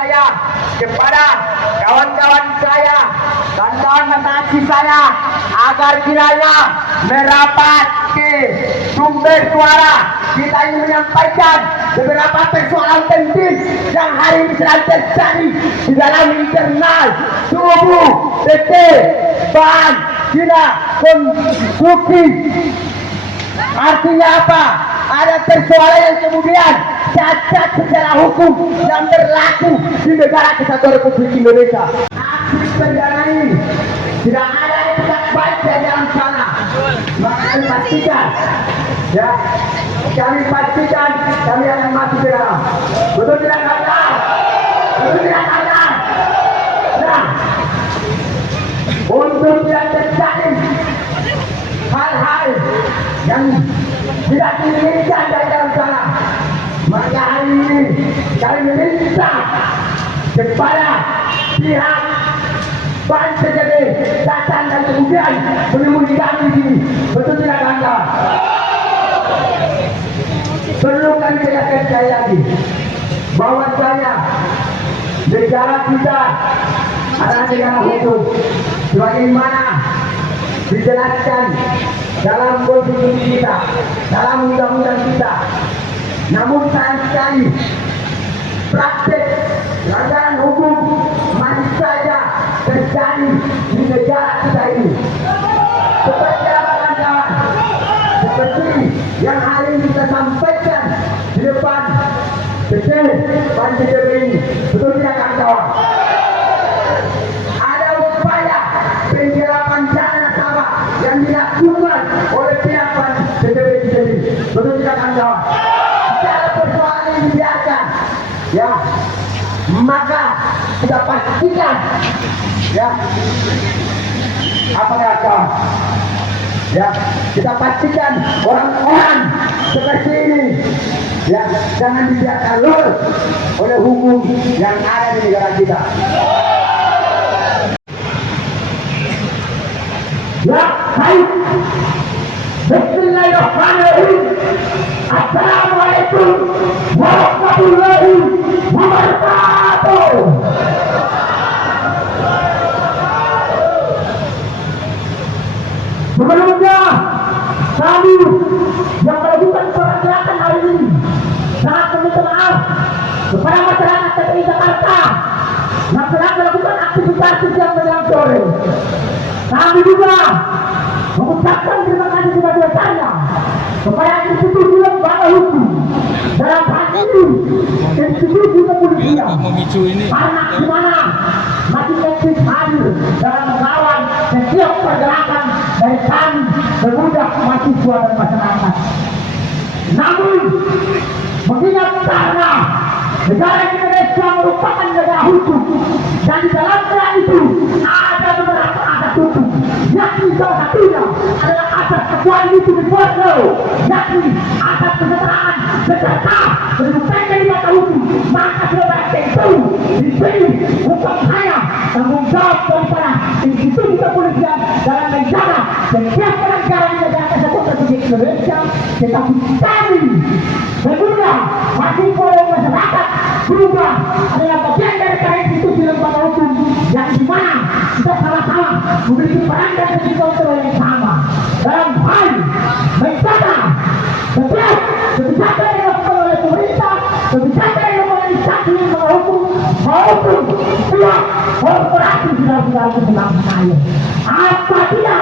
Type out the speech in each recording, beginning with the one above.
saya kepada kawan-kawan saya dan kawan mentaati saya agar kiranya merapat ke sumber suara. Kita ingin menyampaikan beberapa persoalan penting yang hari ini sedang terjadi di dalam internal tubuh PT Bahan Cina Konstruksi. Artinya apa? Ada persoalan yang kemudian cacat secara hukum yang berlaku di negara kesatuan Republik Indonesia. Aksi perdana ini tidak ada etikat baik di dalam sana. Maka kami pastikan, ya, kami pastikan kami akan mati di dalam. Betul tidak kawan? Betul tidak kawan? Nah, untuk tidak terjadi hal-hal yang tidak diinginkan dari dalam sana, maka hari ini kami meminta kepada pihak Ban CJB datang dan kemudian menemui kami di sini. Betul tidak kawan? Perlu kami tegaskan sekali lagi bahwasanya negara kita adalah negara hukum sebagaimana dijelaskan dalam konstitusi kita, dalam undang-undang kita. Namun sayang sekali praktek pelanggaran hukum masih saja terjadi di negara kita ini. Seperti apa kawan-kawan? Seperti yang hari ini kita sampaikan di depan PT Ban CJB ini. Betul tidak kawan-kawan? Ada upaya penggelapan dana nasabah yang dilakukan oleh pihak Ban CJB ini. Betul tidak kawan-kawan? Jika persoalan ini dibiarkan, ya, maka kita pastikan, ya, apa kata, ya, kita pastikan orang-orang seperti ini, ya, jangan dibiarkan lolos oleh hukum yang ada di negara kita. Ya, baik. Bismillahirrahmanirrahim. Assalamualaikum warahmatullahi wabarakatuh. Sebelumnya kami yang melakukan pergerakan hari ini sangat meminta maaf kepada masyarakat DKI Jakarta yang sedang melakukan aktivitas sejak menjelang sore. Kami juga mengucapkan terima kasih sebanyak-banyaknya kepada institusi lembaga hukum, dalam hal ini institusi kepolisian, karena di mana masih aktif hadir dalam mengawal setiap pergerakan dari kami pemuda, mahasiswa dan masyarakat. Namun mengingat karena negara Indonesia merupakan negara hukum dan di dalamnya itu ada beberapa asas hukum, yakni salah satunya adalah asas equality before law, yakni asas kesetaraan beserta kedudukan dari mata hukum. Maka sudah tentu di sini bukan hanya tanggung jawab daripada institusi kepolisian dalam menjaga setiap pelanggaran di negara kesatuan Republik Indonesia, tetapi kami tentunya mahasiswa dan masyarakat juga adalah bagian dari institusi lembaga hukum yang dimana kita sama-sama memiliki peran dan kontrol yang sama dalam hal menjaga setiap kebijakan yang dilakukan oleh pemerintah, kebijakan yang organisasi lembaga hukum maupun pihak korporasi sudah sedang saya. Apabila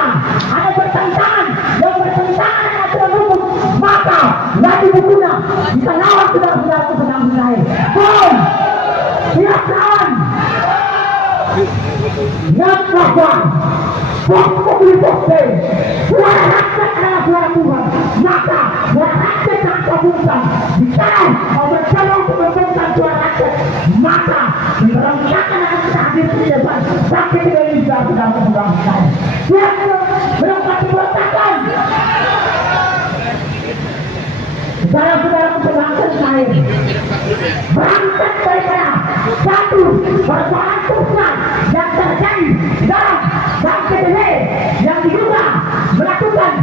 ada pertentangan yang bertentangan dengan aturan hukum, maka lagi berguna jika lawan saudara-saudara sedang saya. Bom, silakan. Yang bahwa waktu mobilisasi suara rakyat adalah suara Tuhan, maka suara rakyat sangat kabulkan. Jika mau bersama untuk memberikan suara rakyat, maka diperangkakan akan kita hadir di depan sampai kita ini sudah sedang saya. Siapa berangkat diberitakan? Saudara-saudara sebangsa saya berangkat daripada satu persoalan sosial yang terjadi dalam bangsa ini yang diduga melakukan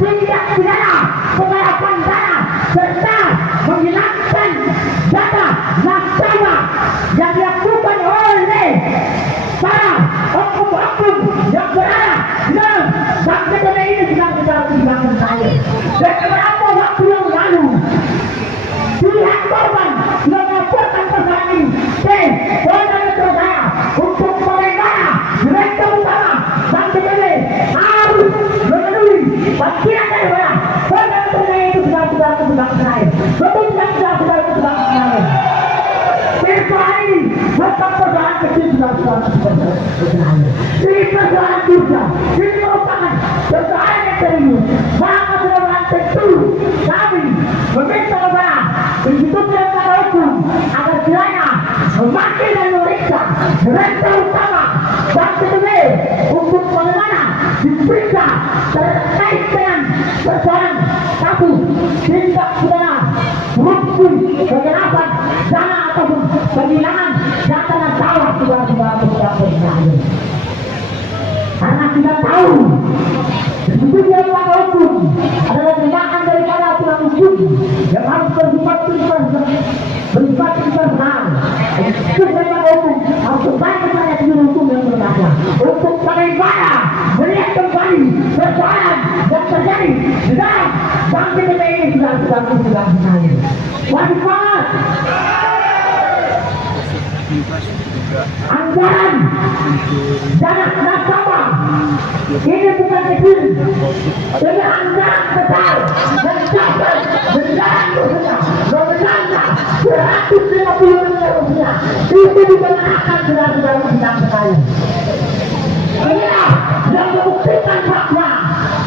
tindak pidana penggelapan dana serta menghilangkan data nasabah yang dilakukan Dan beberapa waktu yang lalu, pihak korban yang melaporkan persoalan ini ke Polda Metro Jaya untuk bagaimana Direktur Utama Bank BCA harus memenuhi bagian daripada Polda Metro Jaya itu sudah selesai. Betul sudah selesai. Persoalan ini bukan persoalan kecil sudah selesai. Ini persoalan juga. Ini merupakan persoalan yang serius. Maka saudara tentu kami meminta kepada institusi lembaga hukum agar kiranya memanggil dan memeriksa Direktur Utama Bank BCA untuk bagaimana diperiksa terkait dengan persoalan kasus tindak pidana korupsi kegelapan dana ataupun penghilangan data nasabah saudara-saudara. Karena kita tahu institusi lembaga hukum adalah tindakan daripada aturan hukum yang harus bersifat internasional. Institusi lembaga hukum harus kembali kepada aturan hukum yang berlaku untuk bagaimana melihat kembali persoalan yang terjadi di dalam Bank BCA ini sudah selesai. Wajib banget. Anggaran dana nasabah ini bukan kecil, ini anggaran besar mencapai nominalnya 150 miliar rupiah. Itu dikenakan saudara-saudara sidang sekalian. Inilah yang membuktikan bahwa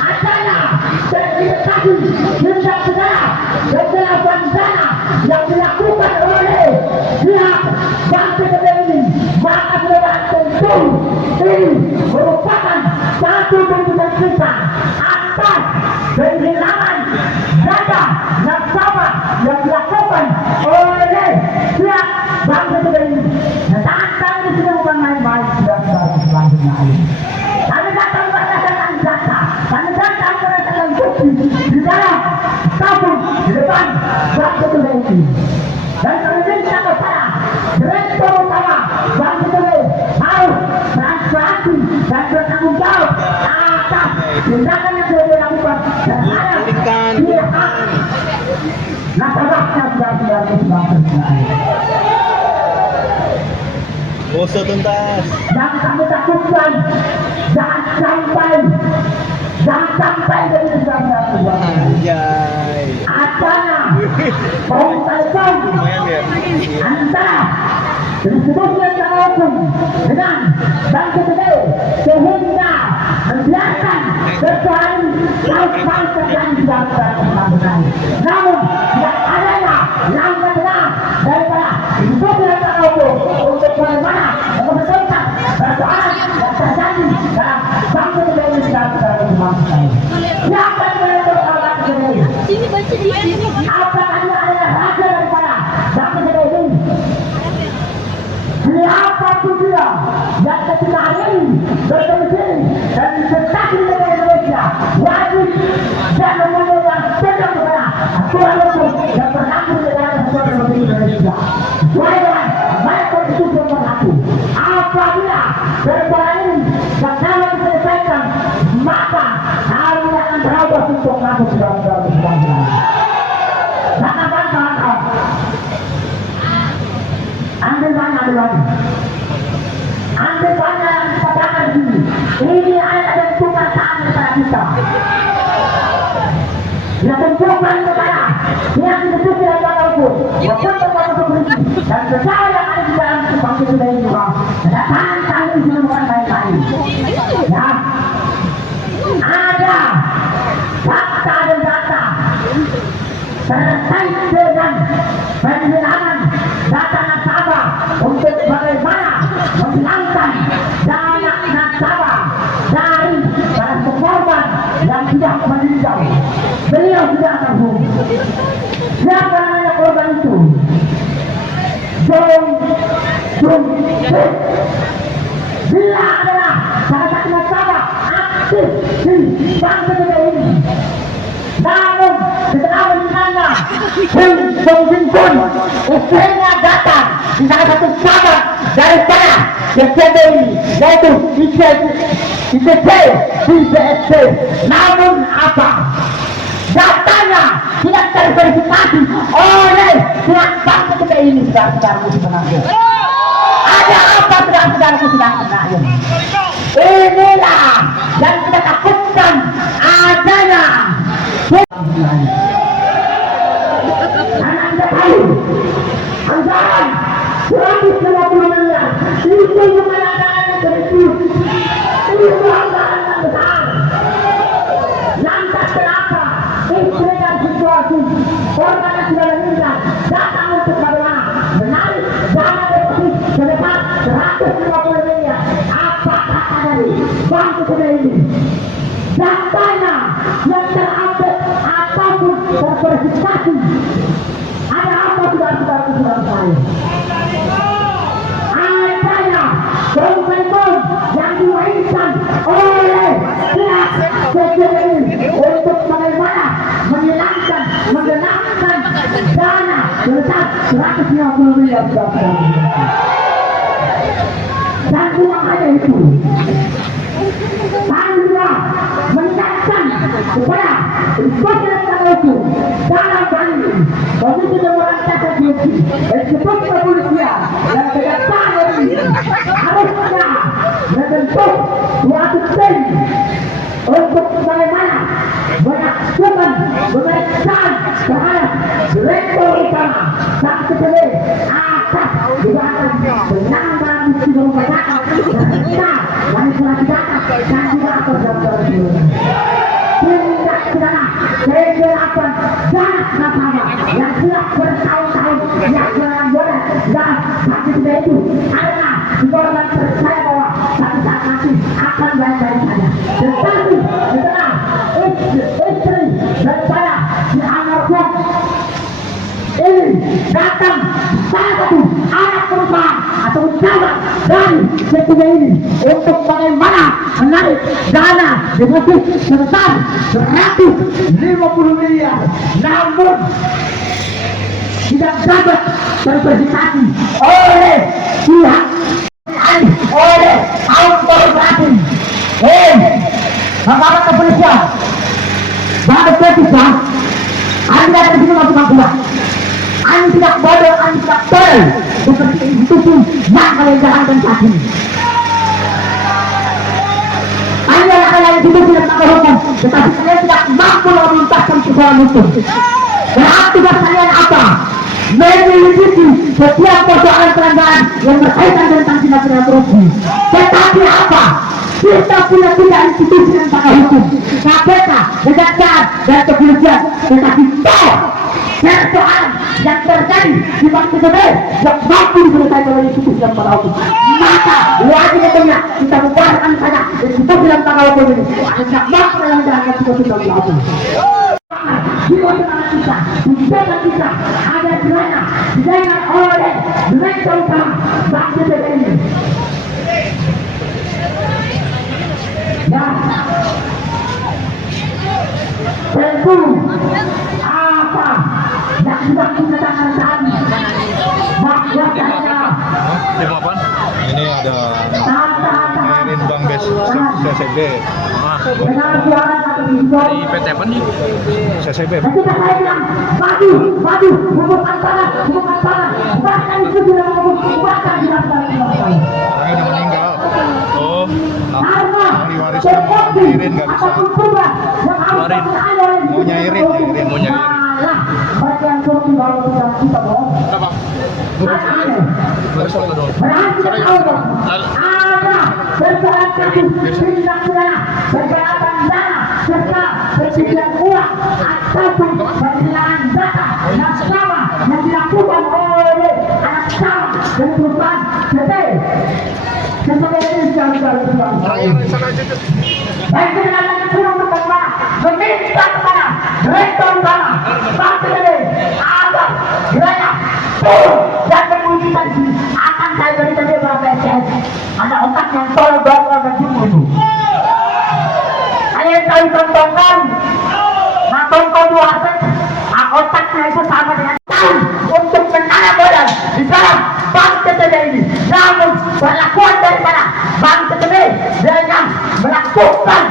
adanya sertifikasi tindak pidana kegelapan dana yang dilakukan oleh pihak Bank BCA ini. Maka saudara tentu ini merupakan satu tuntutan kita atas penghilangan data nasabah yang dilakukan oleh pihak Bank BCA ini. Dan tangan ini sudah bukan main-main, sudah selanjutnya ini. Kami datang berdasarkan data, kami datang berdasarkan bukti di dalam tabung di depan Bank BCA ini. Dan kami minta kepada Direktur Utama Bank BCA harus transparansi dan bertanggung jawab atas tindakan yang sudah dilakukan dan ada pihak nasabahnya sudah selesai. Boso tuntas. Yang kami takutkan jangan sampai dari sesuatu. Anjay. Acana komunikasi antara institusi lembaga hukum dengan Bank BCA sehingga membiarkan persoalan laut terjadi di dalam perang. Namun tidak adanya langkah tegas daripada institusi lembaga hukum untuk bagaimana membetulkan persoalan yang terjadi dalam Bank BCA ini di dalam perang. Siapa yang menentukan Bank BCA? Apakah dia adalah raja daripada Bank BCA ini? Siapapun dia yang ketika hari ini berdomisili dan tetap di negara Indonesia wajib dan memenuhi sedang kepada aturan hukum yang berlaku di negara Kesatuan Republik Indonesia. Sesuai dengan baik konstitusi yang berlaku. Apabila persoalan ini dapat diselesaikan, maka hal ini akan berubah untuk kasus saudara-saudara. Jangan ambil lagi. Ambil banyak yang dikatakan di sini. Ini ayat dan tentukan kepada kita. Dia tentukan kepada yang institusi lembaga hukum, maupun lembaga polisi dan segala yang ada di dalam Bank BCA ini juga. Kedatangan kami di sini bukan main-main. Ya, ada fakta dan data terkait dengan penghilangan data nasabah untuk bagaimana menghilangkan dana nasabah dari para korban yang sudah meninggal. Beliau sudah almarhum. Siapa namanya korban itu? Jong Sik. Dia adalah salah satu nasabah aktif di Bank BCA ini. Namun setelah meninggalnya Jong Sik, istrinya datang di salah satu sahabat daripada BCA ini, yaitu ICC. Namun apa? datanya tidak terverifikasi oleh pihak bangsa kita ini, saudara-saudaraku sebenarnya. Ada apa saudara-saudaraku sedang sebenarnya? Inilah yang kita takutkan adanya. Karena kita tahu anggaran 150 miliar itu bukan anggaran yang kecil, itu anggaran yang besar. Lantas kenapa istri dan situasi korban yang sudah meninggal datang untuk bagaimana menarik dana deposit sebesar 150 miliar? Apa kata dari bangsa kita ini? Datanya yang terupdate ataupun terverifikasi. Ada apa saudara-saudaraku sedang saya? Adanya dokumen yang diwariskan oleh pihak CCTV untuk bagaimana menghilangkan, menggenapkan dana sebesar 150 miliar saudara-saudara. Dan bukan hanya itu, kami juga mengingatkan kepada inspektur itu dalam hal ini Komisi Pemberantasan Korupsi, eksekutif kepolisian dan kejaksaan negeri harusnya membentuk suatu tim untuk bagaimana menyaksikan pemeriksaan terhadap direktur utama CCTV atas dugaan penyanderaan bukti berupa data dan manipulasi data dan juga atas tindak pidana penggelapan dana nasabah yang sudah bertahun-tahun yang berlanjut dan CCTV itu karena korban percaya bahwa satu saat nanti akan baik-baik saja, tetapi setelah istri dan saya si almarhum ini datang salah satu anak perusahaan atau pejabat dari CCTV ini untuk bagaimana menarik dana deposit sebesar 150 miliar, namun tidak dapat terverifikasi oleh pihak oleh autoritas. Bapak kepolisian, bapak ketika Anda ada di sini masuk bulan, Anda tidak bodoh, Anda tidak tol seperti institusi yang kalian jalankan saat ini. Anda adalah institusi yang tak hukum, tetapi kalian tidak mampu menuntaskan persoalan hukum. Dan tugas kalian apa? Menyelidiki setiap persoalan pelanggaran yang berkaitan dengan tindak pidana korupsi. Tetapi apa? Kita punya tiga institusi yang pakai hukum, KPK, kejaksaan, dan kepolisian. Tetapi persoalan yang terjadi di bangsa kita yang mampu diselesaikan oleh institusi yang pakai hukum, maka wajib hukumnya kita bubarkan saja institusi yang pakai hukum ini. Tidak mampu yang menjalankan institusi yang pakai hukum. Di kota kita, di kota kita ada gimana dengan oleh direktur utama bangsa kita ini. Dan tentu apa yang sudah kita katakan bahwa Ini ada Irin Bang Bes CCB. dengan suara satu Di PT apa nih? CCB. ketika saya bilang maju, bukan tanah, bahkan itu tidak bahkan tidak Orangnya udah meninggal. Oh, karena diwariskan Irin nggak bisa. Warin Mau nyairin, mau nyairin. malah mereka yang korupsi baru kita bohong. Berarti Allah ada persoalan kasus tindak pidana pergerakan dana serta pencucian uang ataupun penghilangan data nasabah yang dilakukan oleh anak sama dan perusahaan PT. Sebagai ini sudah baik dengan turun ke bawah meminta kepada direktur utama bangsa ini agar kiranya turun dan menunjukkan sini akan saya berikan dia berapa SCS. Ada otak yang tolong berapa berjumlah itu. Kalian tahu tontonkan, nah tonton dua aspek, otaknya itu sama dengan tahun untuk menanam modal di dalam bank TTB ini. Namun perlakuan daripada bank TTB dengan melakukan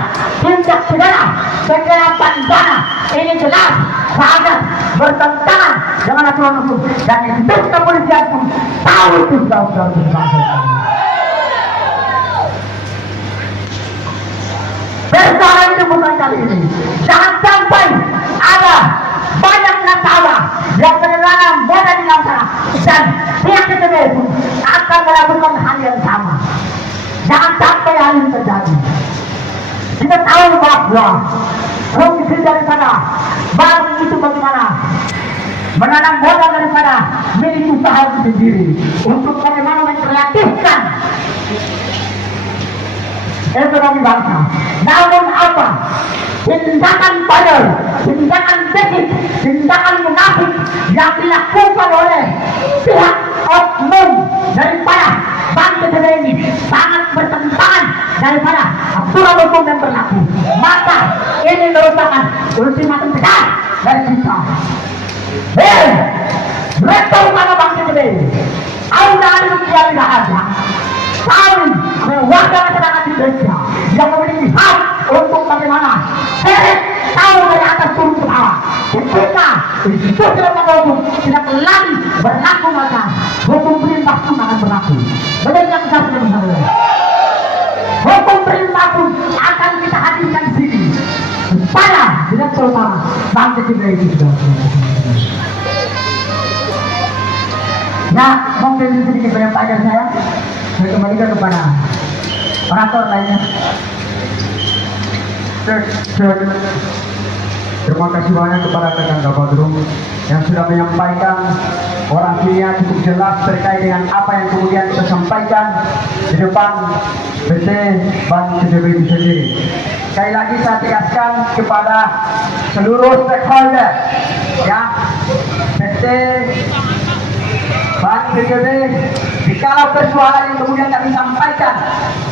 tindak pidana penggelapan dana ini jelas sangat bertentangan dengan aturan hukum dan itu kepolisian pun tahu itu saudara bangsa. Persoalan itu bukan kali ini. Jangan sampai ada banyak nasabah yang menerima modal di dalam sana dan pihak ketiga pun akan melakukan hal yang sama. Jangan sampai hal ini terjadi. Kita tahu bahwa fungsi daripada bank itu bagaimana menanam modal daripada milik usaha itu sendiri untuk bagaimana mengkreatifkan ekonomi bangsa. Namun apa? Tindakan bandel, tindakan dekit, tindakan munafik yang dilakukan oleh pihak oknum daripada bank BCA ini sangat bertentangan daripada aturan hukum yang berlaku. Maka ini merupakan ultimatum tegas dari kita. Hei, Rektor Utama Bank BCA, Anda harus tidak ada. Kami warga masyarakat Indonesia yang memiliki hak untuk bagaimana tahu dari atas turun ke bawah. Ketika institusi lembaga hukum tidak lagi berlaku maka hukum perintah pun akan berlaku. Benar yang kita sudah bersama. Hukum perintah pun akan kita hadirkan di sini supaya tidak terutama bangsa kita itu sudah. Ya, mungkin sedikit penyampaian saya kembalikan kepada orator lainnya. Terima kasih banyak kepada Kakang Badrun yang sudah menyampaikan orasinya cukup jelas terkait dengan apa yang kemudian kita sampaikan di depan PT Bank CBB itu sendiri. Sekali lagi saya tegaskan kepada seluruh stakeholder ya PT Bank CBB, jika persoalan yang kemudian kami sampaikan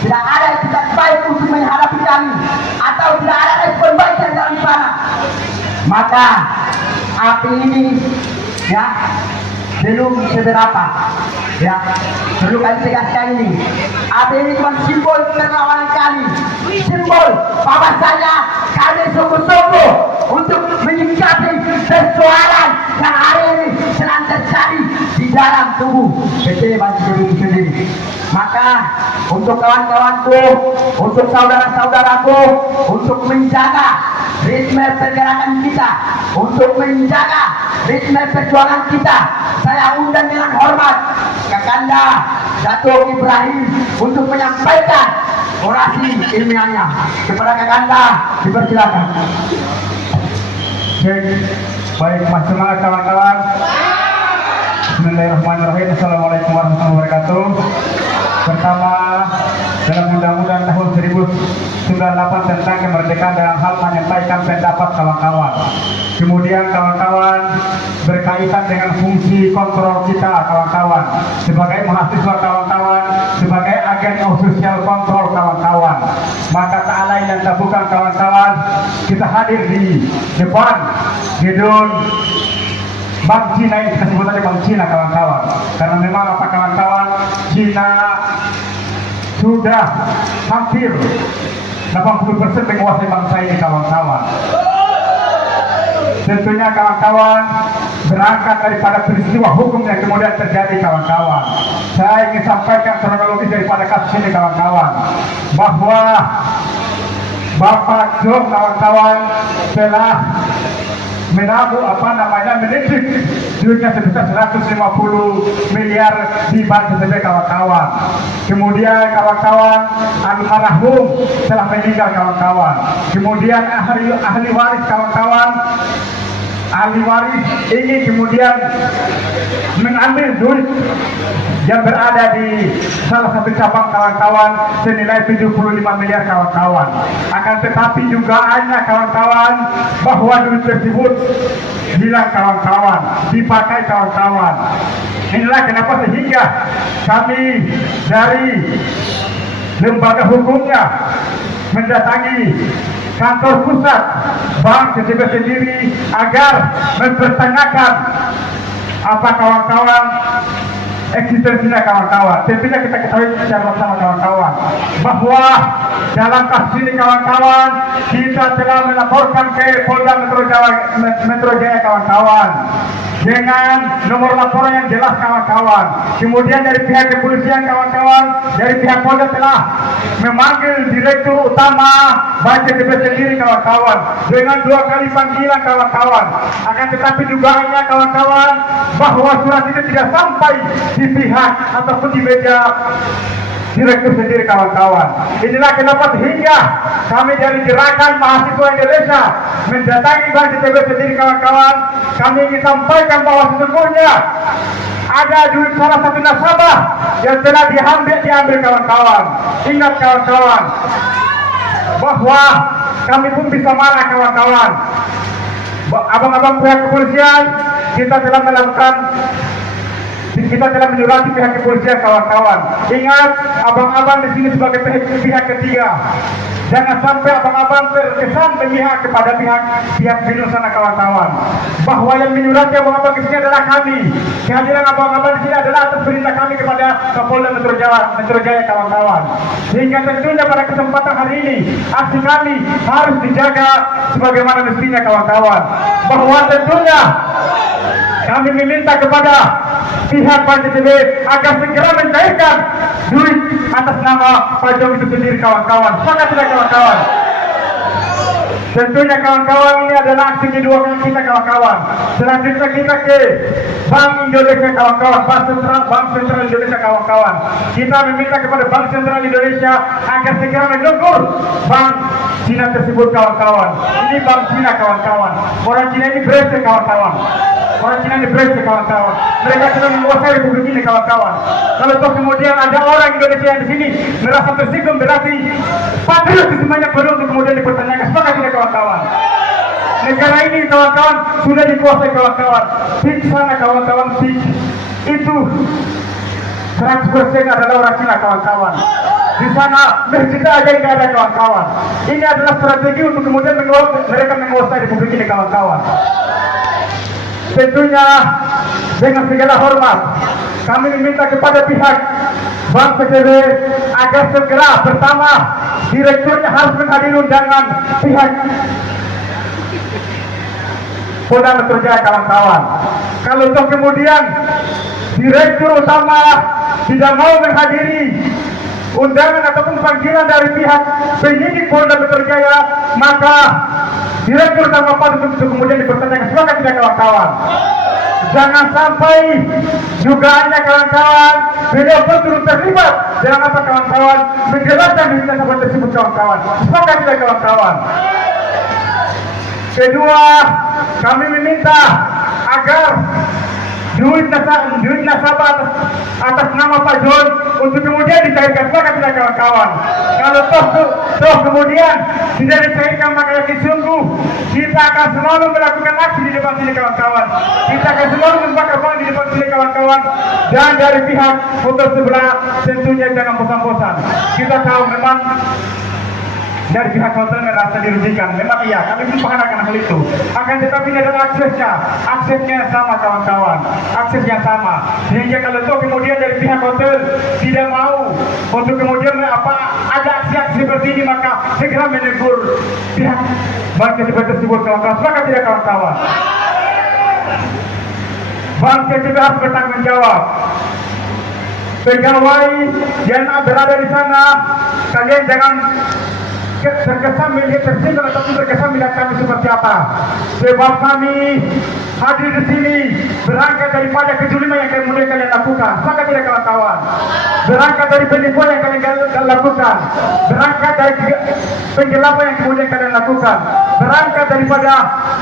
tidak ada etikat baik untuk menghadapi kami atau tidak ada respon baik yang dalam sana, maka api ini ya belum seberapa ya. Perlu kami tegaskan ini, api ini cuma simbol perlawanan kami, simbol bahwasanya kami sungguh-sungguh untuk menyikapi persoalan yang hari ini sedang terjadi di dalam tubuh PT Bank CBB sendiri. Maka untuk kawan-kawanku, untuk saudara-saudaraku, untuk menjaga ritme pergerakan kita, untuk menjaga ritme perjuangan kita, saya undang dengan hormat Kakanda Datuk Ibrahim untuk menyampaikan orasi ilmiahnya. Kepada Kakanda dipersilakan. Baik, mas semangat kawan-kawan. Bismillahirrahmanirrahim. Assalamualaikum warahmatullahi wabarakatuh. Pertama, dalam Undang-Undang tahun 1998 tentang kemerdekaan dalam hal menyampaikan pendapat kawan-kawan. Kemudian kawan-kawan berkaitan dengan fungsi kontrol kita kawan-kawan. Sebagai mahasiswa kawan-kawan, sebagai agen official kontrol kawan-kawan. Maka tak lain dan tak bukan kawan-kawan, kita hadir di depan gedung Bank Cina ini, kita sebut aja Bank Cina kawan-kawan. Karena memang apa kawan-kawan, Cina sudah hampir 80% menguasai bangsa ini kawan-kawan. Tentunya kawan-kawan berangkat daripada peristiwa hukum yang kemudian terjadi kawan-kawan. Saya ingin sampaikan kronologis daripada kasus ini kawan-kawan, bahwa Bapak Jom kawan-kawan telah menabung menetik duitnya sebesar 150 miliar di Bank CBB kawan-kawan. Kemudian kawan-kawan almarhum telah meninggal kawan-kawan. Kemudian ahli waris kawan-kawan, ahli waris ini kemudian mengambil duit yang berada di salah satu cabang kawan-kawan senilai 75 miliar kawan-kawan. Akan tetapi dugaannya kawan-kawan bahwa duit tersebut hilang kawan-kawan, dipakai kawan-kawan. Inilah kenapa sehingga kami dari lembaga hukumnya mendatangi kantor pusat Bank CBB sendiri agar mempertanyakan apa kawan-kawan eksistensinya kawan-kawan. Tentunya kita ketahui secara bersama kawan-kawan bahwa dalam kasus ini kawan-kawan kita telah melaporkan ke Polda Metro Jaya kawan-kawan dengan nomor laporan yang jelas kawan-kawan. Kemudian dari pihak kepolisian kawan-kawan, dari pihak Polda telah memanggil Direktur Utama BNPB sendiri kawan-kawan dengan 2 kali panggilan kawan-kawan. Akan tetapi dugaannya kawan-kawan bahwa surat itu tidak sampai di pihak ataupun di meja Direktur sendiri kawan-kawan. Inilah kenapa sehingga kami dari Gerakan Mahasiswa Indonesia mendatangi BNPB sendiri kawan-kawan. Kami ingin sampaikan bahwa sesungguhnya ada duit salah satu nasabah yang telah diambil kawan-kawan. Ingat kawan-kawan bahwa kami pun bisa marah kawan-kawan. Abang-abang pihak kepolisian kita telah menyurati pihak kepolisian kawan-kawan. Ingat, abang-abang di sini sebagai pihak ketiga. Jangan sampai abang-abang terkesan memihak kepada pihak Binus sana kawan-kawan. Bahwa yang menyurati abang-abang di sini adalah kami. Kehadiran abang-abang di sini adalah atas perintah kami kepada Kapolda Metro Jaya kawan-kawan. Sehingga tentunya pada kesempatan hari ini aksi kami harus dijaga sebagaimana mestinya kawan-kawan. Bahwa tentunya kami meminta kepada pihak BNPB agar segera mencairkan duit atas nama Pak Jom itu sendiri kawan-kawan. Sepakat tidak kawan-kawan? Tentunya kawan-kawan ini adalah aksi kedua kita kawan-kawan. Selanjutnya kita ke Bank Indonesia kawan-kawan, Bank Sentral Indonesia kawan-kawan. Kita meminta kepada Bank Sentral Indonesia agar segera menegur Bank Cina tersebut kawan-kawan. Ini Bank Cina kawan-kawan. Orang Cina ini beresek kawan-kawan. Orang Cina ini beresek kawan-kawan. Mereka sudah menguasai republik ini kawan-kawan. Kalau toh kemudian ada orang Indonesia yang di sini merasa tersinggung, berarti patriot semuanya perlu untuk kemudian dipertanyakan. Sepakat tidak kawan-kawan? Negara ini kawan-kawan sudah dikuasai kawan-kawan. Di sana kawan-kawan itu 100% adalah orang Cina kawan-kawan. Di sana masjid aja tidak ada kawan-kawan. Ini adalah strategi untuk kemudian mereka menguasai republik ini kawan-kawan. Tentunya dengan segala hormat kami meminta kepada pihak Bank PTB agar segera pertama direkturnya harus menghadiri undangan pihak Polda Metro Jaya kawan-kawan. Kalau toh kemudian direktur utama tidak mau menghadiri undangan ataupun panggilan dari pihak penyidik Polda Metro Jaya, maka direktur utama patut untuk kemudian dipertanyakan. Sepakat tidak kawan-kawan? Jangan sampai dugaannya kawan-kawan beliau pun turut terlibat dalam apa kawan-kawan menjelaskan duitnya seperti tersebut kawan-kawan. Sepakat tidak kawan-kawan? Kedua, kami meminta agar duit nasabah atas nama Pak John untuk kemudian dicairkan. Sepakat tidak kawan-kawan? Kalau toh kemudian tidak dicairkan, maka yakin sungguh kita akan selalu melakukan aksi di depan sini kawan-kawan. Kita akan selalu membakar bank di depan sini kawan-kawan. Dan dari pihak hotel sebelah tentunya jangan bosan-bosan. Kita tahu memang dari pihak hotel merasa dirugikan. Memang iya, kami pun paham akan hal itu. Akan tetapi ini adalah aksesnya sama kawan-kawan, aksesnya sama. Sehingga kalau toh kemudian dari pihak hotel tidak mau untuk kemudian ada aksi-aksi seperti ini, maka segera menegur pihak bank tersebut kawan-kawan. Sepakat tidak kawan-kawan? Bank PTB harus bertanggung jawab. Pegawai yang berada di sana, kalian jangan terkesan melihat tersinggung ataupun terkesan melihat kami seperti apa. Sebab kami hadir di sini berangkat daripada kejuliman yang kemudian kalian lakukan. Sepakat tidak kawan-kawan? Berangkat dari penipuan yang kalian lakukan, berangkat dari penggelapan yang kemudian kalian lakukan, berangkat daripada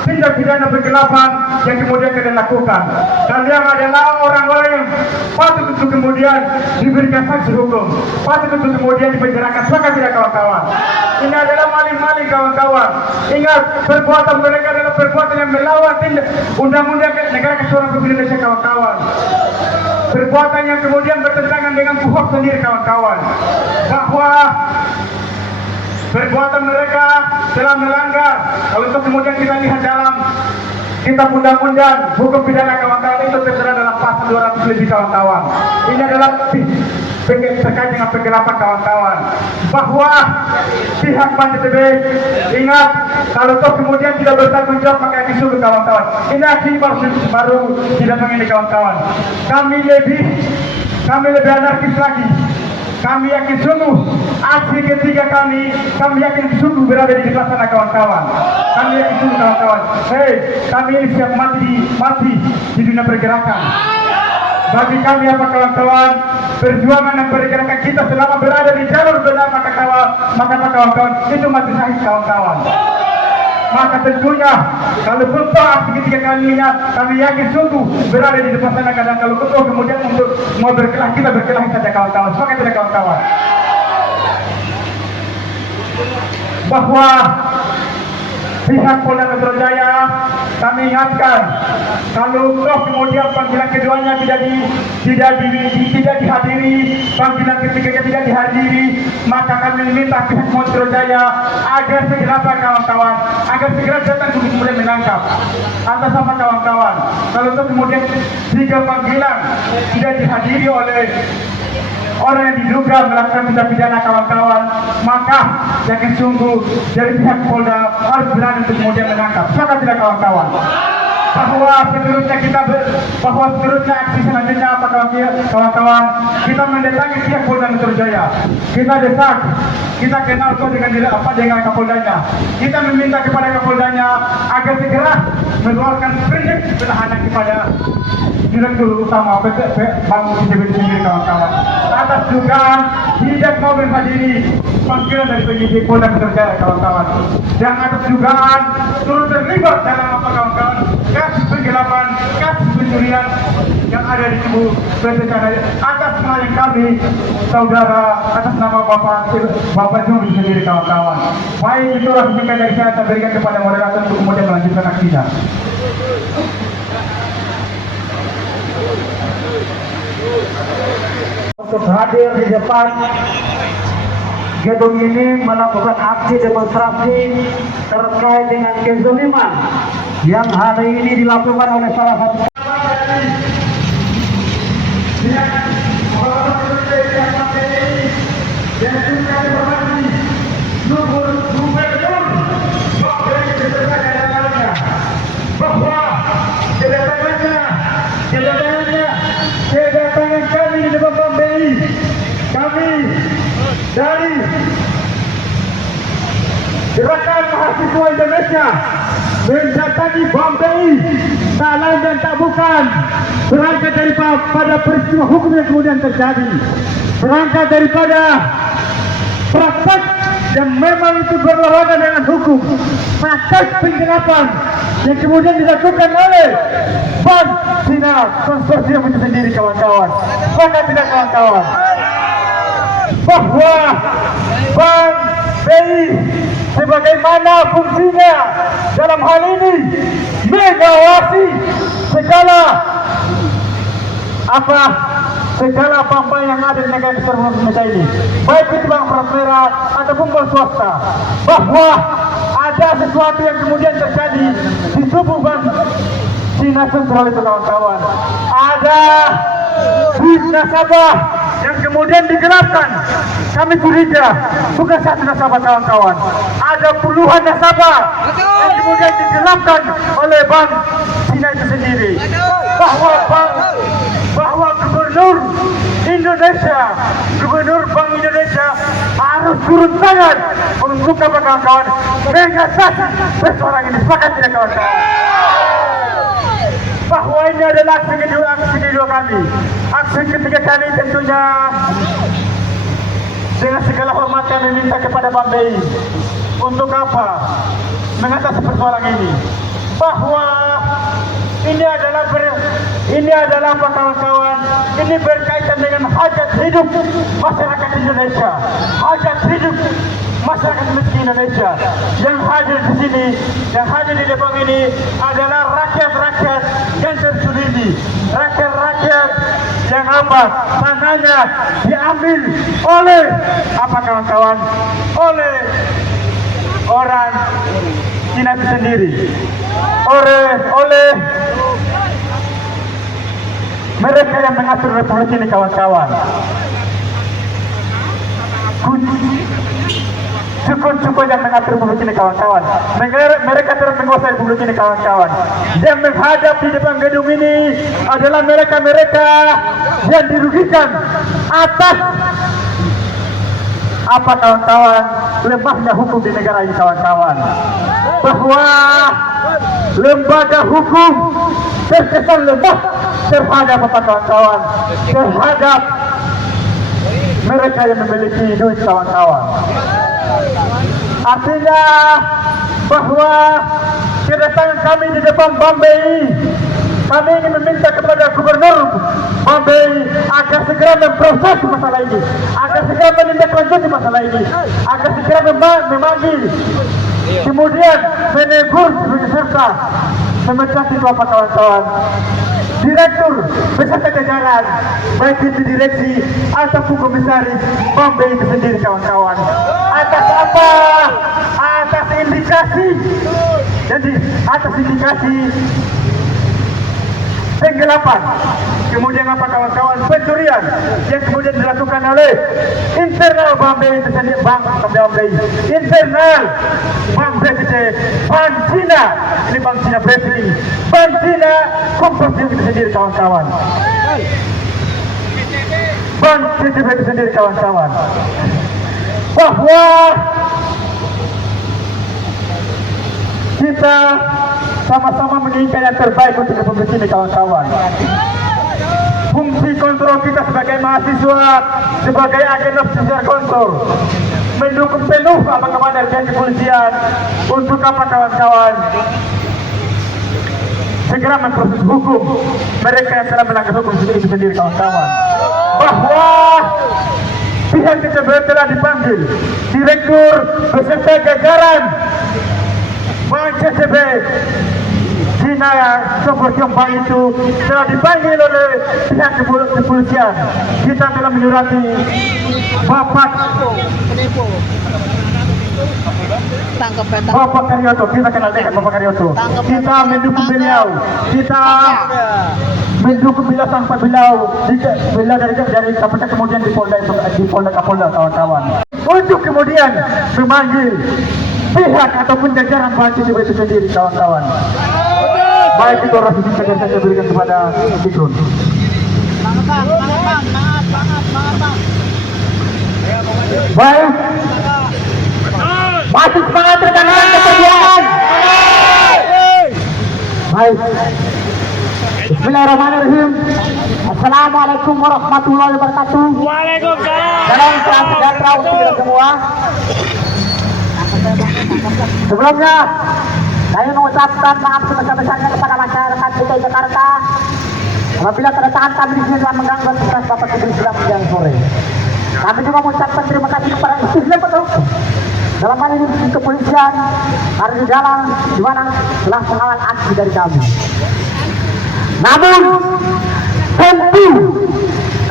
tindak pidana penggelapan yang kemudian kalian lakukan. Kalian adalah orang-orang yang patut untuk kemudian diberikan sanksi hukum, patut untuk kemudian dipenjarakan. Sepakat tidak kawan-kawan? Ini adalah maling-maling kawan-kawan. Ingat, perbuatan mereka adalah perbuatan yang melawan undang-undang negara kesatuan Republik Indonesia kawan-kawan. Perbuatan yang kemudian bertentangan dengan KUHP sendiri kawan-kawan. Bahwa perbuatan mereka telah melanggar. Kalau itu kemudian kita lihat dalam Kita undang-undang hukum pidana kawan-kawan itu tertera dalam pasal 200 lebih kawan-kawan. Ini adalah terkait dengan penggelapan kawan-kawan. Bahwa pihak Panji TB ingat kalau toh kemudian tidak bertanggung jawab maka disuruh kawan-kawan. Ini akibat baru tidak mengenai kawan-kawan. Kami lebih anarkis lagi. Kami yakin sungguh aksi ketiga kami yakin sungguh berada di depan sana kawan-kawan. Kami yakin sungguh kawan-kawan. Kami ini siap mati di dunia pergerakan. Bagi kami apa kawan-kawan, perjuangan dan pergerakan kita selama berada di jalur benar maka kawan-kawan itu mati syahid kawan-kawan. Maka tentunya kalau betul aksi ketiga kalinya kami yakin sungguh berada di depan sana kadang kalau betul kemudian untuk mau berkelahi kita berkelahi saja kawan-kawan. Semangat tidak kawan-kawan. Bahwa pihak Polda Metro Jaya kami ingatkan kalau kemudian panggilan keduanya tidak dihadiri, panggilan ketiganya tidak dihadiri, maka kami minta pihak Metro Jaya agar segera kawan-kawan, agar segera datang untuk kemudian menangkap. Atas apa kawan-kawan? Kalau kemudian 3 panggilan tidak dihadiri oleh orang yang diduga melakukan tindak pidana kawan-kawan, maka yakin sungguh dari pihak Polda harus berani untuk kemudian menangkap. Maka tidak kawan-kawan. Bahwa seterusnya aksi selanjutnya apa kawan-kawan? Kita mendatangi pihak Polda Metro Jaya. Kita desak, kita kenal kok dengan Kapoldanya. Kita meminta kepada Kapoldanya agar segera mengeluarkan sprindik penahanan kepada Direktur Utama Bank ITB sendiri kawan-kawan. Atas dugaan tidak mau menghadiri panggilan dari penyidik Polda Metro Jaya kawan-kawan. Dan atas dugaan turut terlibat dalam apa kawan-kawan? Kasus penggelapan, kasus pencurian yang ada di tubuh PT Cahaya. Atas nama kami, saudara, atas nama Bapak Jumri sendiri kawan-kawan. Baik, itulah singkat dari saya berikan kepada moderator untuk kemudian melanjutkan aksinya. Untuk hadir di depan gedung ini melakukan aksi demonstrasi terkait dengan kezaliman yang hari ini dilakukan oleh salah satu kedatangan kami di depan Bank BI, kami dari Gerakan Mahasiswa Indonesia mendatangi Bank BI, tak lain dan tak bukan berangkat daripada peristiwa hukum yang kemudian terjadi, berangkat daripada praktek yang memang itu berlawanan dengan hukum, praktek penggelapan yang kemudian dilakukan oleh Bank Cina konsorsium itu sendiri kawan-kawan. Maka tidak kawan-kawan bahwa Bank BI sebagaimana fungsinya dalam hal ini mengawasi segala bank-bank yang ada di negara kesatuan Indonesia ini, baik itu bank pramerah ataupun bank swasta, bahwa ada sesuatu yang kemudian terjadi di tubuh bank Cina Sentral itu kawan-kawan. Ada duit nasabah yang kemudian digelapkan. Kami curiga bukan satu nasabah kawan-kawan, ada puluhan nasabah yang kemudian digelapkan oleh bank Cina itu sendiri. Bahwa Gubernur Bank Indonesia harus turun tangan untuk kawan-kawan mengatasi persoalan ini. Sepakat tidak kawan-kawan? Bahwa ini adalah aksi kedua kami. Aksi ketiga kali tentunya dengan segala hormat kami minta kepada Bank BI untuk apa? Mengatasi persoalan ini. Bahwa ini adalah apa kawan-kawan? Ini berkaitan dengan hajat hidup masyarakat Indonesia, hajat hidup masyarakat miskin Indonesia. Yang hadir di sini, yang hadir di depan ini adalah rakyat-rakyat yang tersuliti, rakyat-rakyat yang apa? Tanahnya diambil oleh apa kawan-kawan? Oleh orang Cina itu sendiri. Oleh mereka yang mengatur republik ini, kawan-kawan. Suku-suku yang mengatur republik ini, kawan-kawan. Mereka terus menguasai republik ini, kawan-kawan. Yang menghadap di depan gedung ini adalah mereka-mereka yang dirugikan atas apa, kawan-kawan? Lemahnya hukum di negara ini, kawan-kawan. Bahwa lembaga hukum terkesan lemah terhadap apa, kawan-kawan? Terhadap mereka yang memiliki duit, kawan-kawan. Artinya bahwa kedatangan kami di depan Bambei, kami ingin meminta kepada Gubernur Bambei agar segera memproses masalah ini, agar segera menindaklanjuti masalah ini, agar segera memanggil, kemudian menegur serta memecah itu apa, kawan-kawan? Direktur beserta jajaran, baik itu direksi ataupun komisaris Bambei itu sendiri, kawan-kawan. Atas apa? Atas indikasi. Jadi atas indikasi penggelapan, kemudian apa, kawan-kawan? Pencurian yang kemudian dilakukan oleh internal Bambei itu sendiri, Bambei internal BCC, Bank Cina, ini Bank Cina Bresci, Bank Cina Kompresium itu sendiri, kawan-kawan. Bank CCB itu sendiri, kawan-kawan. Bahwa kita sama-sama menginginkan yang terbaik untuk republik ini, kawan-kawan. Fungsi kontrol kita sebagai mahasiswa, sebagai agen ofisial kontrol, mendukung penuh apa dari pihak kepolisian untuk apa, kawan-kawan? Segera memproses hukum mereka yang telah melanggar hukum itu sendiri, kawan-kawan. Bahwa pihak CCB telah dipanggil, direktur beserta jajaran Bank CCB Cina Konsorsium Bank itu telah dipanggil oleh pihak kepolisian. Kita telah menyurati Bapak Karyoto, kita kenal dekat Bapak Karyoto. Kita mendukung beliau. Kita mendukung beliau sampai beliau dari KPK kemudian di Polda Kapolda, kawan-kawan. Untuk kemudian memanggil pihak ataupun jajaran Bank CCB itu sendiri, kawan-kawan. Baik itu orasi singkat yang saya berikan kepada Fikron. Baik, masih semangat rekan-rekan kepergian. Baik, Bismillahirrahmanirrahim. Assalamualaikum warahmatullahi wabarakatuh. Waalaikumsalam. Salam sejahtera untuk kita semua. Sebelumnya, saya mengucapkan maaf sebesar-besarnya kepada masyarakat DKI Jakarta apabila kedatangan kami di sini telah mengganggu aktivitas Bapak Kepri Islam siang sore. Kami juga mengucapkan terima kasih kepada institusi penuh dalam hal ini di kepolisian karena di dalam di mana telah mengawal aksi dari kami. Namun, tentu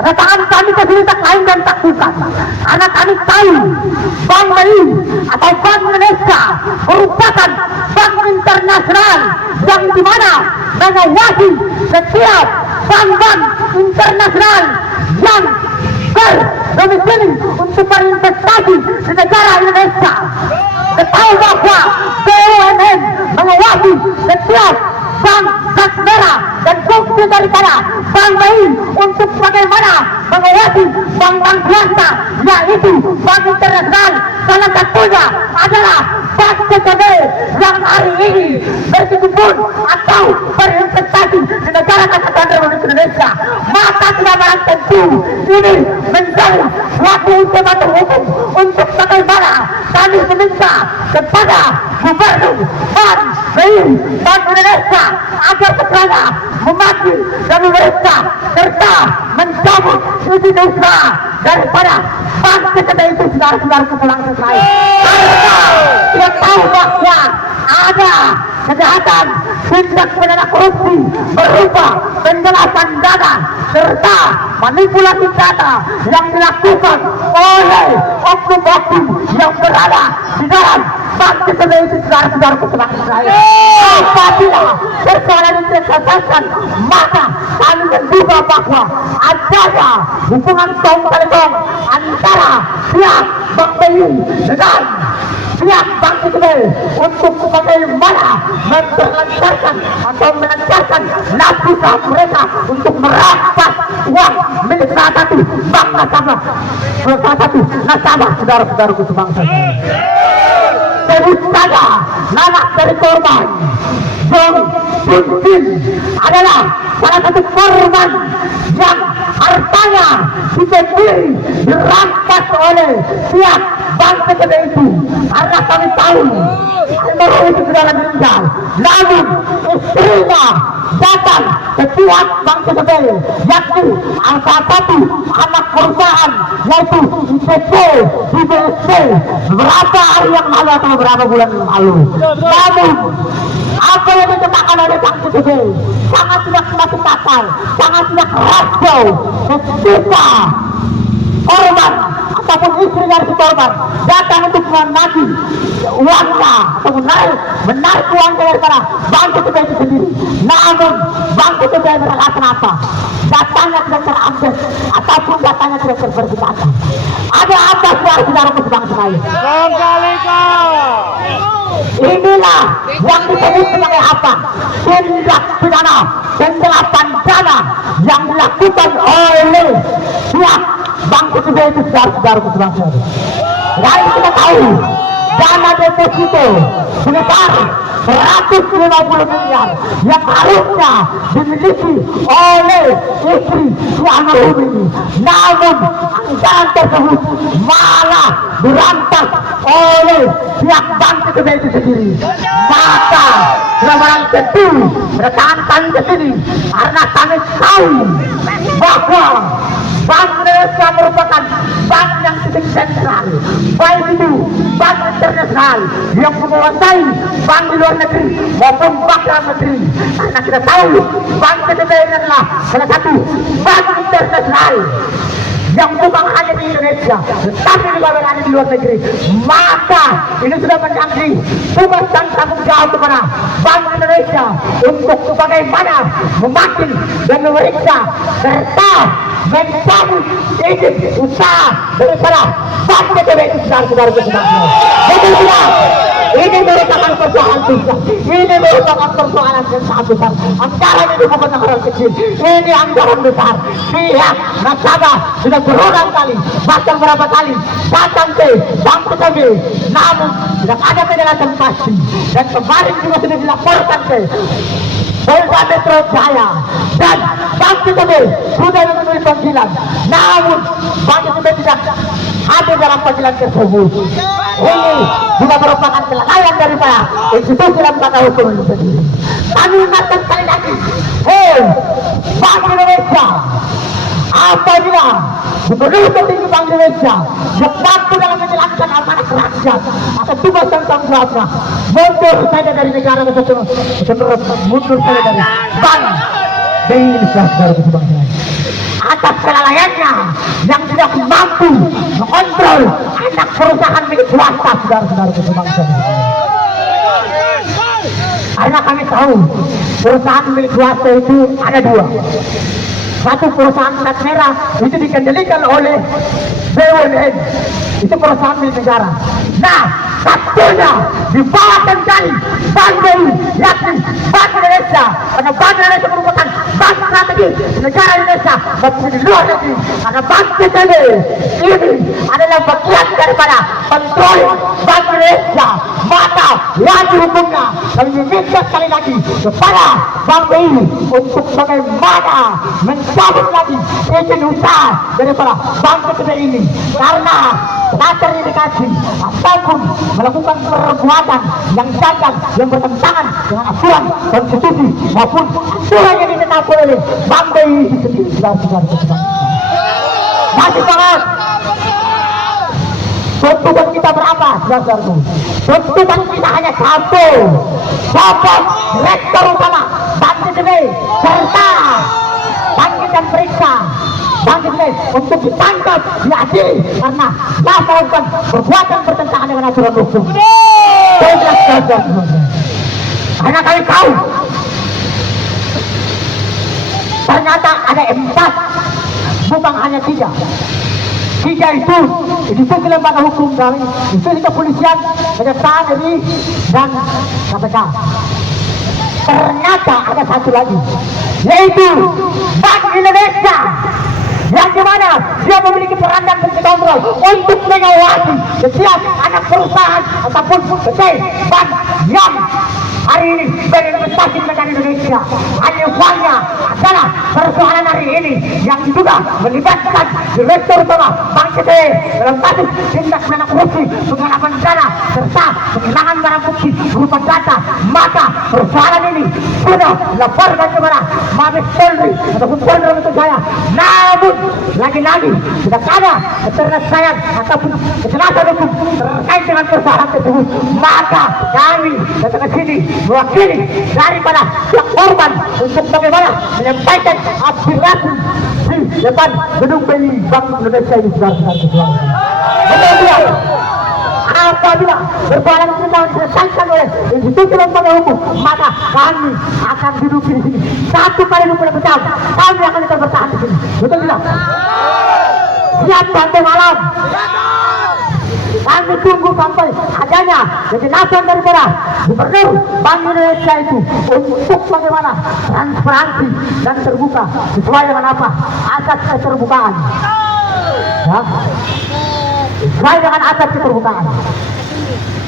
kedatangan kami ke sini tak lain dan tak bukan karena kami tahu Bank BI atau Bank Indonesia merupakan bank internasional yang dimana mengawasi setiap bank-bank internasional yang berdomisili untuk berinvestasi di negara Indonesia. Ketahui bahwa BUMN mengawasi setiap bank kas merah dan fungsi daripada Bank BI untuk bagaimana mengawasi bank-bank swasta, yaitu bank internasional. Salah satunya adalah Bank CCB yang hari ini berkecimpung atau berinvestasi di negara Kesatuan Republik Indonesia. Maka tidak barang tentu ini menjadi suatu ultimatum hukum untuk bagaimana kami meminta kepada Gubernur Bank BI Bank Indonesia agar segera memanggil dan memeriksa serta mencabut izin usaha daripada Bank CCB itu saudara-saudara kepulangan sesuai. Karena dia tahu bahwa ada kejahatan tindak pidana korupsi berupa penjelasan dana serta manipulasi data yang dilakukan oleh oknum-oknum yang berada di dalam bangkit dari itu saudara-saudaraku sebangsa saya. Apabila persoalan itu diselesaikan, maka kami menduga bahwa adanya hubungan tong kali tong antara pihak Bang Bayu dengan pihak bangkit dari untuk bagaimana memperlancarkan atau melancarkan nafsu mereka untuk merampas uang milik salah satu bangsa sama salah satu nasabah saudara-saudaraku sebangsa saya. Sebut saja anak dari korban John Pintin adalah salah satu korban yang hartanya dirampas oleh pihak bangsa kita itu, karena kami tahu almarhum itu sudah meninggal, namun istrinya datang ke pihak bangsa kita, yakni salah satu anak perusahaan yaitu IPC, IBSC beberapa hari yang lalu atau beberapa bulan yang lalu. Namun apa yang dikatakan oleh bangsa kita sangat tidak masuk akal, sangat tidak rasional ketika korban ataupun istri dari si korban datang untuk menagih uangnya atau menarik uangnya daripada bangsa kita itu sendiri. Namun bangsa kita beralasan apa? Datanya tidak terupdate ataupun datanya tidak terverifikasi. Ada apa saudara-saudaraku sebangsa saya? Inilah yang disebut sebagai apa? Tindak pidana penggelapan dana yang dilakukan oleh pihak bangsa kita itu saudara-saudaraku sebangsa. Dan kita tahu dana deposito sebesar 150 miliar yang harusnya dimiliki oleh istri si almarhum ini, namun anggaran tersebut malah dirampas oleh pihak bangsa kita itu sendiri. Maka barang tentu rekan kami ke sini karena kami tahu bahwa Bank Indonesia merupakan bank yang titik sentral, baik itu bank internasional yang menguasai bank di luar negeri maupun bank dalam negeri. Karena kita tahu bank BTP adalah salah satu bank internasional yang bukan hanya di Indonesia, tetapi juga ada di luar negeri. Maka ini sudah menjadi tugas dan tanggung jawab kepada Bank Indonesia untuk bagaimana memakai dan memeriksa serta mencabut izin usaha daripada Bank BTP itu saudara-saudara kita. Betul tidak? Ini merupakan persoalan besar. Ini merupakan persoalan yang sangat besar. Anggaran ini bukan anggaran kecil. Ini anggaran besar. Pihak nasabah sudah berulang kali, bahkan berapa kali datang ke Bank BTP, namun tidak ada penjelasan pasti. Dan kemarin juga sudah dilaporkan ke Polda Metro Jaya dan Bank BTP sudah memenuhi panggilan. Namun Bank BTP tidak hadir dalam panggilan tersebut. Ini juga merupakan kelalaian daripada institusi lembaga hukum itu sendiri. Kami ingatkan sekali lagi, Bank Indonesia, apabila Gubernur Tertinggi Bank Indonesia yang mampu dalam menjalankan amanah rakyat atau tugas dan tanggung jawabnya, mundur saja dari negara tersebut, mundur saja dari bank Indonesia, saudara-saudara. Atas kelalaiannya yang tidak mampu mengontrol anak perusahaan milik swasta, saudara-saudara sebangsa. Karena kami tahu perusahaan milik swasta itu ada dua. Satu perusahaan plat merah itu dikendalikan oleh BUMN, itu perusahaan milik negara. Nah, satunya di bawah kendali Bank BI, yakni Bank Indonesia. Karena Bank Indonesia merupakan bank strategis negara Indonesia maupun di luar negeri. Karena Bank BTP ini adalah bagian daripada kontrol Bank Indonesia. Maka wajib hukumnya kami meminta sekali lagi kepada Bank BI untuk bagaimana mencabut lagi izin usaha daripada Bank BTP ini, karena dasar indikasi ataupun melakukan perbuatan yang gagal yang bertentangan dengan aturan konstitusi maupun aturan yang ditetapkan oleh Bank BI itu sendiri. Masih sangat tuntutan kita berapa, saudara-saudaraku? Tuntutan kita hanya satu, copot direktur utama Bank BTP serta panggil dan periksa Bank BTP untuk ditangkap, diadili karena telah melakukan perbuatan bertentangan dengan aturan hukum. Karena kami tahu ternyata ada 4, bukan hanya 3. 3 itu institusi lembaga hukum kami, institusi kepolisian, kejaksaan RI, dan KPK. Ternyata ada satu lagi, yaitu Bank Indonesia, yang dimana dia memiliki peranan dan kontrol untuk mengawasi setiap anak perusahaan ataupun PT bank yang hari ini berinvestasi di negara Indonesia. Hanya uangnya adalah persoalan hari ini yang juga melibatkan Direktur Utama Bank CTE dalam kasus tindak pidana korupsi, penggelapan dana serta penghilangan barang bukti berupa data. Maka persoalan ini sudah dilaporkan kepada Mabes Polri ataupun Polda Metro Jaya. Namun lagi-lagi tidak ada keterkaitan ataupun kejelasan hukum terkait dengan persoalan tersebut. Maka kami datang ke sini mewakili daripada pihak korban untuk bagaimana menyampaikan aspirasi di depan gedung BI Bank Indonesia ini, saudara-saudara. Kemudian apabila persoalan kita diselesaikan oleh institusi lembaga hukum, maka kami akan duduk di sini 1 kali 24 jam. Kami akan tetap bertahan di sini. Betul tidak? Siap sampai malam. Kami tunggu sampai adanya kejelasan daripada Gubernur Bank Indonesia itu untuk bagaimana transparansi dan terbuka sesuai dengan apa asas keterbukaan. Ya, sesuai dengan asas keterbukaan.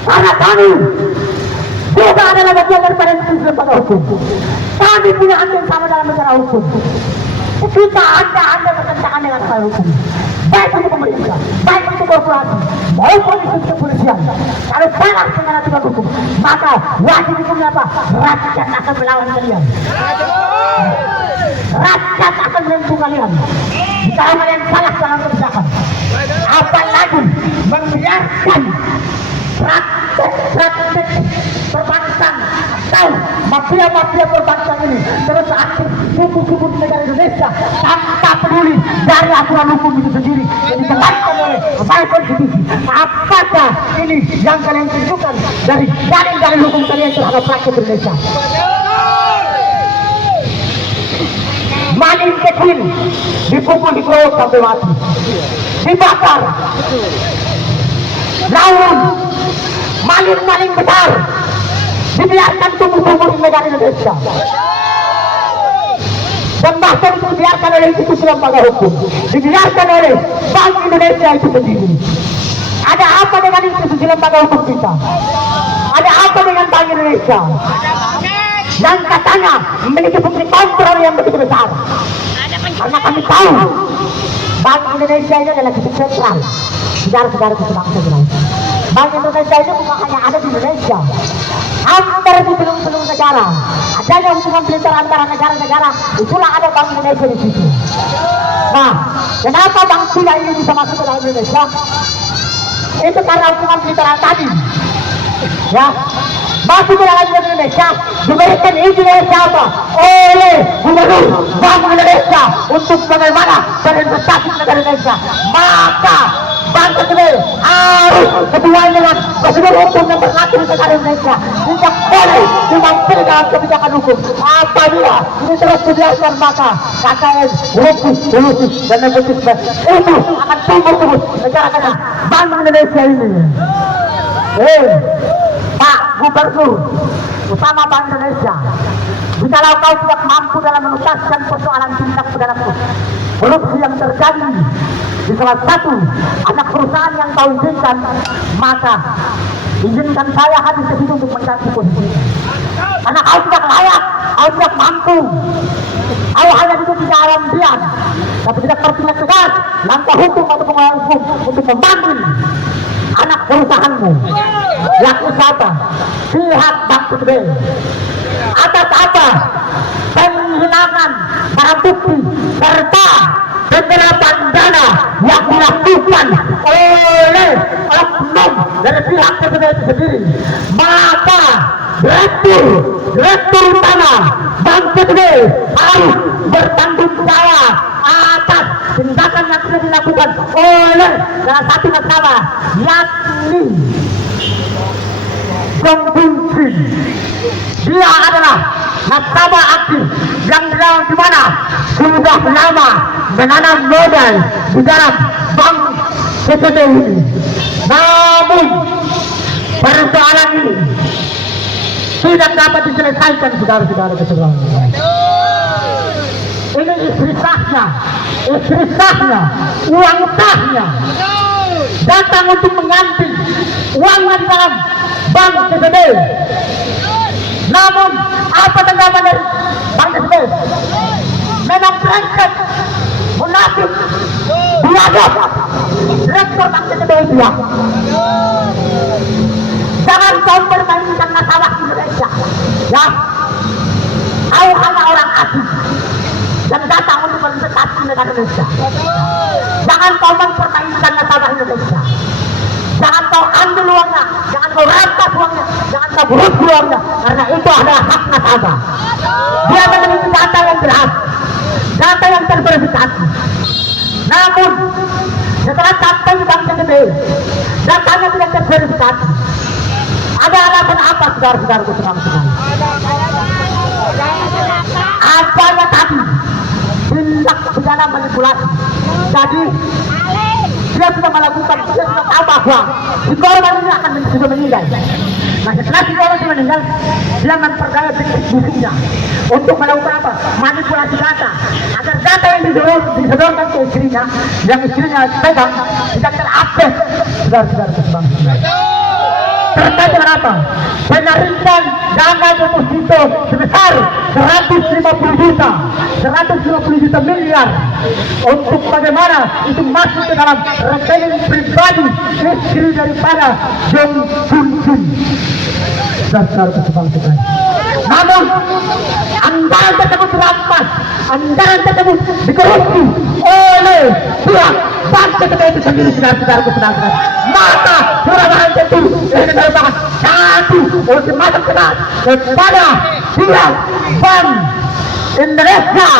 Karena kami juga adalah bagian daripada institusi lembaga hukum. Kami punya hak yang sama dalam negara hukum. Kita anda bertentangan dengan negara hukum. Baik untuk pemerintah, baik untuk korporasi, maupun institusi kepolisian. Kalau salah dengan aturan hukum, maka wajib hukumnya apa? Rakyat akan melawan kalian. Rakyat akan melempung kalian. Jika kalian salah dalam kebijakan, apalagi membiarkan praktek perbankan atau mafia-mafia perbankan ini terus aktif suku-suku di negara Indonesia tanpa peduli dari aturan hukum itu sendiri yang ditegakkan oleh baik konstitusi. Apakah ini yang kalian tunjukkan dari dalil hukum kalian terhadap rakyat Indonesia? Maling kecil dipukul, dikeroyok sampai mati, dibakar. Lalu maling-maling besar dibiarkan tumbuh-tumbuh di negara Indonesia, dan bahkan itu dibiarkan oleh institusi lembaga hukum, dibiarkan oleh Bank Indonesia itu sendiri. Ada apa dengan institusi lembaga hukum kita? Ada apa dengan Bank Indonesia yang katanya memiliki fungsi kontrol yang begitu besar? Karena kami tahu Bank Indonesia ini adalah titik sentral. Saudara-saudara sebangsa. Bank Indonesia itu bukan hanya ada di Indonesia, hampir di seluruh negara. Adanya hubungan bilateral antara negara-negara, itulah ada Bank Indonesia di situ. Nah, kenapa Bank Cina ini bisa masuk ke dalam Indonesia? Itu karena hubungan bilateral tadi. Ya, masuk ke dalam Indonesia diberikan izin oleh siapa? Oleh Gubernur Bank Indonesia untuk bagaimana berinvestasi di negara Indonesia. Maka Bank tersebut harus sesuai dengan prosedur hukum yang berlaku di negara Indonesia. Tidak boleh dimampir dalam kebijakan hukum. Apabila ini terus dibiarkan, maka KKN, korupsi, dan nepotisme itu akan tumbuh negara-negara Bank Indonesia ini. Pak Gubernur Utama Bank Indonesia, jikalau kau tidak mampu dalam menuntaskan persoalan tindak pidana korupsi yang terjadi di salah satu anak perusahaan yang kau izinkan, maka izinkan saya hadir ke situ untuk mengganti posisi. Karena kau tidak layak, kau tidak mampu, kau hanya duduk di dalam diam, tapi tidak bertindak tegas langkah hukum atau pengelolaan hukum untuk memanggil anak perusahaanmu, yakni siapa? Pihak Bank CTE. Atas apa? Penghilangan barang bukti serta penggelapan dana yang dilakukan oleh oknum dari pihak CTE itu sendiri. Maka Direktur Utama Bank CTE harus bertanggung jawab atas tindakan yang sudah dilakukan oleh salah satu masalah, yakni pemimpin. Dia adalah nasabah aktif yang di mana sudah lama menanam modal di dalam bank PTB ini. Namun persoalan ini tidak dapat diselesaikan, saudara-saudara keseluruhan. Ini istri sahnya, uang sahnya datang untuk mengganti uangnya di dalam bank PTB. Namun apa tanggapan dari bank PTB? Memang berangkat munafik, biadab direktur bank PTB itu ya. Jangan kau permainkan masalah Indonesia, ya. Kau hanya orang asing yang datang untuk berinvestasi di negara Indonesia. Jangan kau mempermainkan nasabah Indonesia. Jangan kau ambil uangnya, jangan kau rampas uangnya, jangan kau buruk uangnya, karena itu adalah hak nasabah. Dia memiliki data yang jelas, data yang terverifikasi. Namun setelah sampai di bank PTB, datanya tidak terverifikasi. Ada alasan apa, saudara-saudara sekalian? Adanya tadi tindak pidana manipulasi. Jadi dia sudah melakukan, dia sudah tahu bahwa si korban ini akan sudah meninggal. Nah setelah si korban sudah meninggal, dia memperdaya musuhnya untuk melakukan apa? Manipulasi data, agar data yang disodorkan ke istrinya, yang istrinya pegang tidak terakses, saudara-saudara sekalian. Terkait dengan apa? Penarikan dana deposito sebesar 150 juta miliar untuk bagaimana itu masuk ke dalam rekening pribadi istri daripada Jong Sun Jun. Dasar kesebangsaan. Namun anggaran tersebut dirampas, anggaran tersebut dikorupsi oleh pihak bank PTB itu sendiri, saudara-saudara kesebangsaan. Maka surat itu ini merupakan satu ultimatum keras kepada pihak bank Indonesia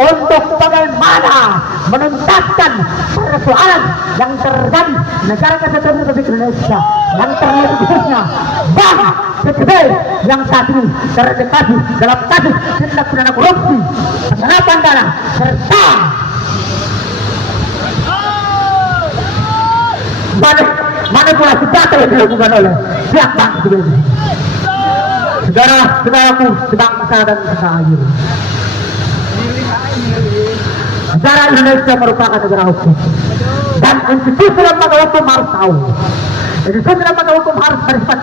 untuk bagaimana menuntaskan persoalan yang terjadi negara kesatuan Republik Indonesia, yang terlihat khususnya bank PTB yang saat ini terdeteksi dalam kasus tindak pidana korupsi, penyerapan dana serta manipulasi data yang dilakukan oleh pihak bank PTB. Saudara-saudaraku sebangsa dan seair, negara Indonesia merupakan negara hukum, dan institusi lembaga hukum harus tahu. Institusi lembaga hukum harus bersifat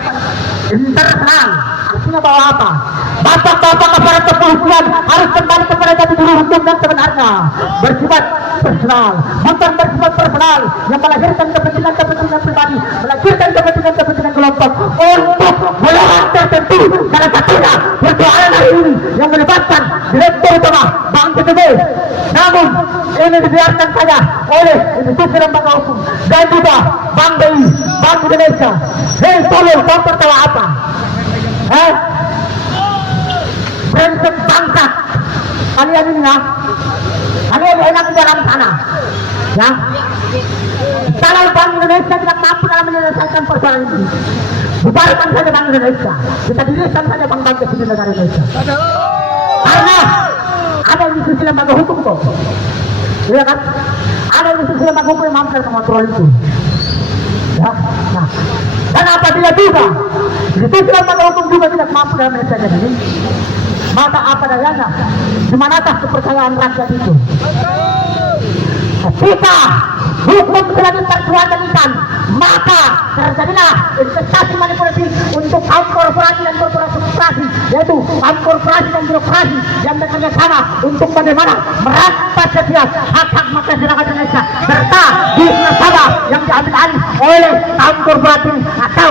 internal. Artinya bahwa apa? Bapak-bapak aparat kepolisian harus kembali kepada jati diri hukum dan sebenarnya, bersifat personal, bukan bersifat personal yang melahirkan kepentingan pribadi, melahirkan kepentingan kelompok untuk melawan tertentu. Salah satunya persoalan hari ini yang melibatkan direktur utama Bank PTB. Namun ini dibiarkan saja oleh institusi lembaga hukum dan juga Bank BI, Bank Indonesia. Hei, tolong kau tertawa apa? Prinsip bangsa kalian ini ya, kalian enak di dalam sana ya. Kalau Bank Indonesia tidak mampu dalam menyelesaikan persoalan ini, bubarkan saja Bank Indonesia, kita dirikan saja bank-bank kecil negara Indonesia. Karena ada institusi lembaga hukum kok, iya kan? Ada institusi lembaga hukum yang mampu mengontrol itu ya. Nah, dan apabila juga institusi lembaga hukum juga tidak mampu dalam menyelesaikan ini, maka apa dayanya? Dimanakah kepercayaan rakyat itu? Ketika hukum sudah diterjemahkan, maka terjadilah investasi manipulasi untuk kaum korporasi dan korporasi, yaitu kaum korporasi dan birokrasi yang bekerja sama untuk bagaimana merampas setiap hak-hak masyarakat Indonesia serta bisnis nasabah yang diambil alih oleh kaum korporasi atau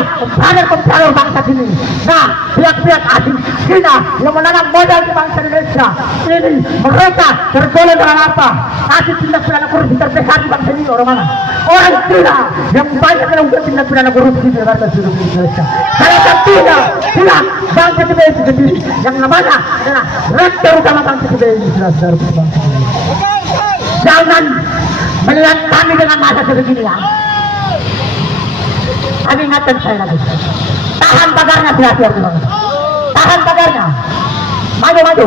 komprador bangsa ini. Nah, pihak-pihak asing Cina yang menanam modal di bangsa Indonesia ini, mereka tergolong dengan apa? Kasih tindak pidana korupsi terbesar di bangsa ini orang mana? Orang Cina yang banyak melakukan tindak pidana korupsi di negara Indonesia. Salah satunya pihak Bank PTB itu sendiri yang namanya adalah rektor utama Bank PTB ini. Jangan melihat kami dengan masa sebegini ya. Kami ingatkan saya lagi, Tahan pagarnya, siap-siap. Tahan pagarnya. Maju.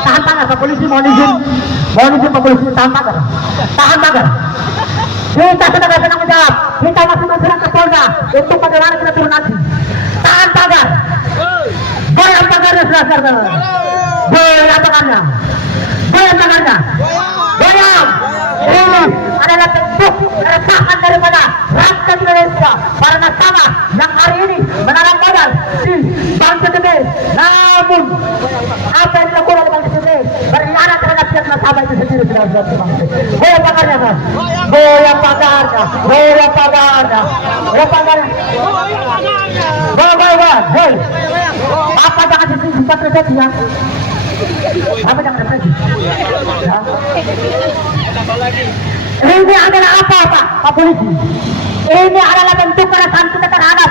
Tahan pagar, Pak Polisi mohon izin Pak Polisi, tahan pagar. Kita sudah bertanggung jawab. Kita masih berserah ke Polda untuk bagaimana kita turun nanti. Tahan pagar. Goyang pagarnya, saudara. Goyang pagarnya. Ini adalah bentuk keresahan daripada rakyat Indonesia para nasabah yang hari ini menanam modal di Bank CTB. Namun apa yang dilakukan oleh Bank CTB berkhianat terhadap pihak nasabah itu sendiri. Goyang pagarnya, Mas. Goyang pagarnya. Hei, apa jangan disingkat terjadi ya? Apa jangan depresi? Ya. Ini adalah apa, Pak Polisi? Ini adalah bentuk keresahan kita terhadap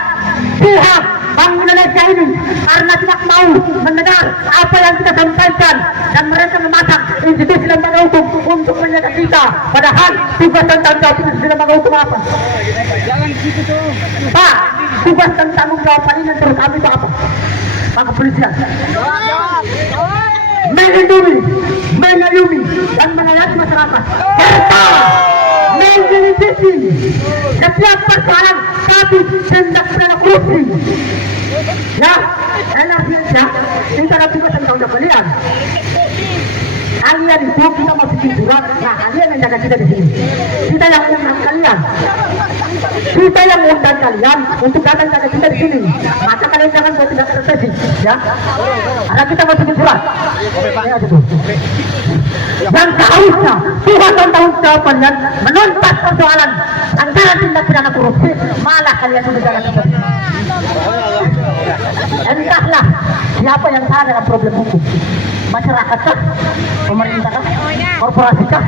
pihak Bank Indonesia ini karena tidak mau mendengar apa yang kita sampaikan dan mereka memasang institusi lembaga hukum untuk menjaga kita. Padahal tugas dan tanggung jawab institusi lembaga hukum apa? Pak, tugas dan tanggung jawab ini menurut kami itu apa? Pak Kepolisian. Melindungi, mengayomi dan mengayomi masyarakat serta menyelidiki setiap persoalan kasus tindak pidana korupsi. Ya, energinya itu adalah tugas dan tanggung jawab kalian. Kalian itu kita mau bikin surat, nah kalian yang jaga kita di sini. Kita yang undang kalian. Untuk datang jaga kita di sini. Maka kalian jangan buat tindakan represi, ya. Karena kita mau bikin surat. Ya, betul. Dan seharusnya Tuhan dan tanggung jawab kalian menuntas persoalan antara tindak pidana korupsi, malah kalian sudah jaga kita. Entahlah siapa yang salah dalam problem hukum. Masyarakatkah, pemerintahan, korporasikah,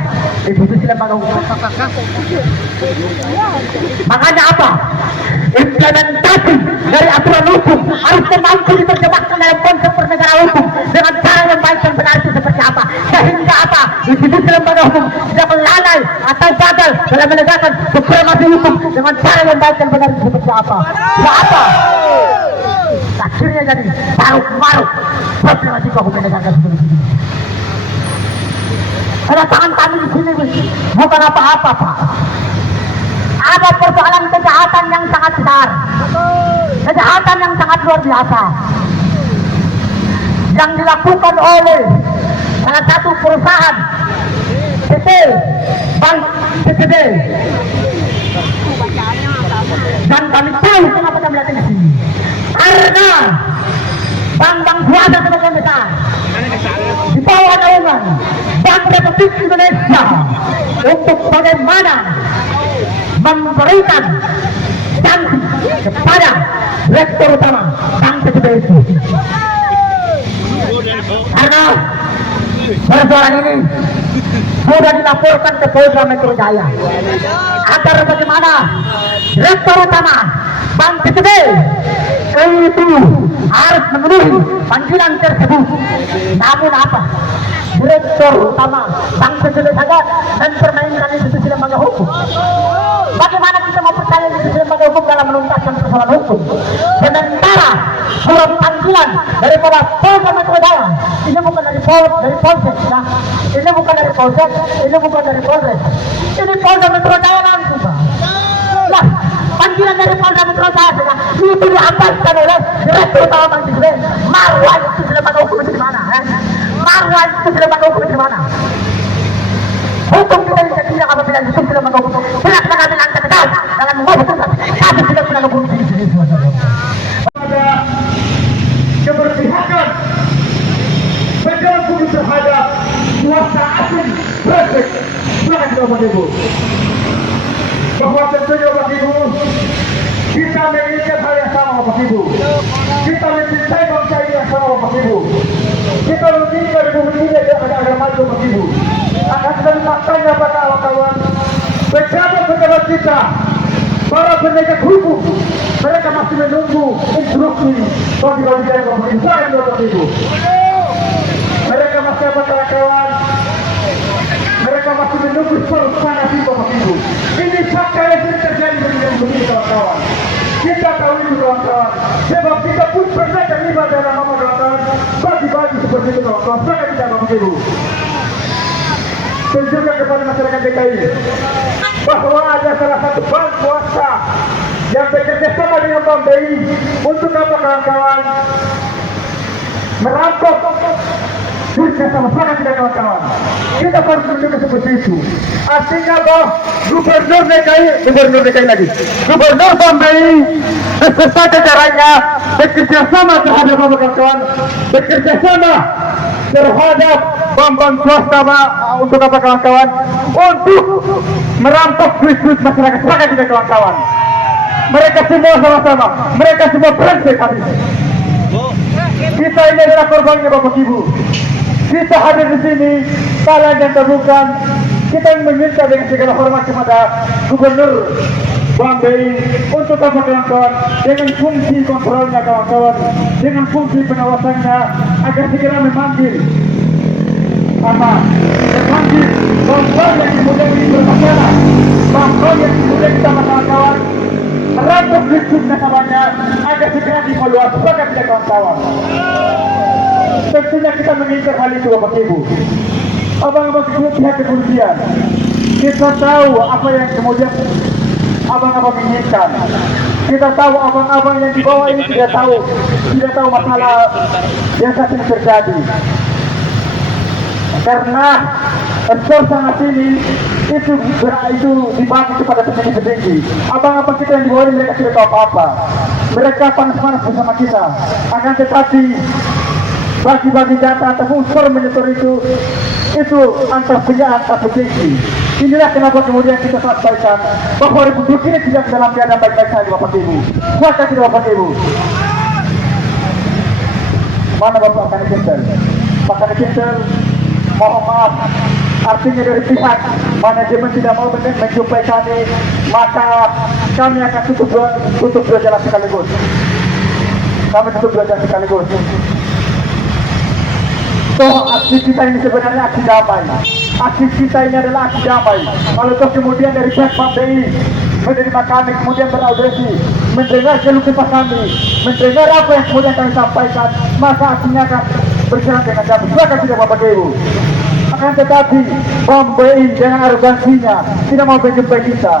institusi lembaga hukum. Makanya apa? Implementasi dari aturan hukum harus mampu diterjemahkan dalam konsep bernegara hukum dengan cara yang baik dan benar itu seperti apa? Sehingga apa? Institusi lembaga hukum tidak melalai atau gagal dalam menegakkan supremasi hukum dengan cara yang baik dan benar itu seperti apa? Apa? Akhirnya jadi taruh-maruk problematika hukum menegakkan seperti ini. Ada tangan kami di sini bukan apa-apa, Pak. Ada persoalan kejahatan yang sangat besar, kejahatan yang sangat luar biasa yang dilakukan oleh salah satu perusahaan PT Bank CTB. Dan kami tahu kenapa kami datang di sini. Karena bank-bank swasta sebagian besar di bawah naungan Bank Republik Indonesia untuk bagaimana memberikan sanksi kepada Direktur Utama Bank CTB itu. Karena persoalan ini sudah dilaporkan ke Polda Metro Jaya agar bagaimana Direktur Utama Bank CTB itu harus memenuhi panggilan tersebut. Namun apa? Direktur Utama Bank CTB saja mempermainkan institusi lembaga hukum. Bagaimana kita mau percaya institusi lembaga hukum dalam menuntaskan persoalan hukum? Sementara surat panggilan daripada Polda Metro Jaya ini bukan dari Polsek, nah. Ini bukan dari Polsek, ini bukan dari Polres. Ini Polda Metro Jaya langsung, Pak. Lah, panggilan dari Polda Metro Jaya itu diabaikan oleh Direktur Utama Bank CTB. Marwah institusi lembaga hukum itu di mana? Marwah institusi lembaga hukum itu di mana? Hukum kita bisa tindak apabila institusi lembaga hukum tidak mengambil tegas dalam menghukum kasus tidak pernah hukum di sini. Ada keberpihakan pejabat publik terhadap kuasa asing Brexit. Silakan Bapak Ibu. Bahwa tentunya Bapak Ibu kita menginginkan hal yang sama Bapak Ibu. Kita mencintai bangsa ini yang sama Bapak Ibu. Kita menginginkan Republik ini agar maju Bapak Ibu. Akan dan faktanya pada kawan-kawan, pejabat-pejabat kita, para penegak hukum, mereka masih menunggu instruksi bagi-bagi yang pemerintahan Bapak Ibu. Mereka masih apa kawan-kawan? Mereka masih menunggu suara panas Bapak Ibu. Ini fakta yang terjadi begini kawan-kawan. seperti itu kawan-kawan, sangat tidak Bapak Ibu. Tunjukkan kepada masyarakat DKI bahwa ada salah satu bank swasta yang bekerja sama dengan Bank BI untuk apa kawan-kawan? Merampok duit bersama, sangat tidak kawan-kawan. Kita harus menunjukkan seperti itu. Artinya bahwa Gubernur DKI lagi, Gubernur Bank BI beserta jajarannya bekerja sama terhadap kawan-kawan, bekerja sama terhadap bank-bank swasta untuk apa kawan-kawan? Untuk merampok duit masyarakat, sangat tidak kawan-kawan. Mereka semua sama-sama, mereka semua brengsek habis. Kita ini adalah korbannya Bapak Ibu. Kita hadir di sini, kalian yang terbukan. Kita meminta dengan segala hormat kepada Gubernur Bank BI untuk apa kawan-kawan? Dengan fungsi kontrolnya kawan-kawan, dengan fungsi pengawasannya agar segera memanggil memanggil bank-bank yang kemudian ini bermasalah, bank-bank yang kemudian kita kawan-kawan merampok duit nasabahnya agar segera dievaluasi, bahkan tidak kawan-kawan. Tentunya kita menginginkan hal itu Bapak Ibu. Abang-abang pihak kepolisian, kita tahu apa yang kemudian abang-abang inginkan. Kita tahu abang-abang yang di bawah ini tidak tahu masalah yang saat ini terjadi. Karena skor sangat tinggi itu dibagi kepada petinggi-petinggi. Abang-abang kita yang di bawah ini mereka tidak tahu apa-apa. Mereka panas-panas bersama kita. Akan tetapi bagi-bagi data ataupun skor menyetor itu antar petinggi. Inilah kenapa kemudian kita sampaikan bahwa Republik ini tidak dalam keadaan baik-baik saja Bapak Ibu. Kuasa tidak Bapak Ibu. Mana Bapak Kanikintel? Pak Kanikintel, mohon maaf. Artinya dari pihak manajemen tidak mau menjumpai kami, maka kami akan tutup dua jalan sekaligus. Kami tutup dua jalan sekaligus. Aksi kita ini sebenarnya aksi damai. Aksi kita ini adalah aksi damai. Kalau kemudian dari pihak Bank BI menerima kami, kemudian beraudiensi, mendengar keluh kesah kami, mendengar apa yang kemudian kami sampaikan, maka aksinya akan berjalan dengan damai. Silakan tidak Bapak Ibu. Akan tetapi Bank BI dengan arogansinya tidak mau menjumpai kita.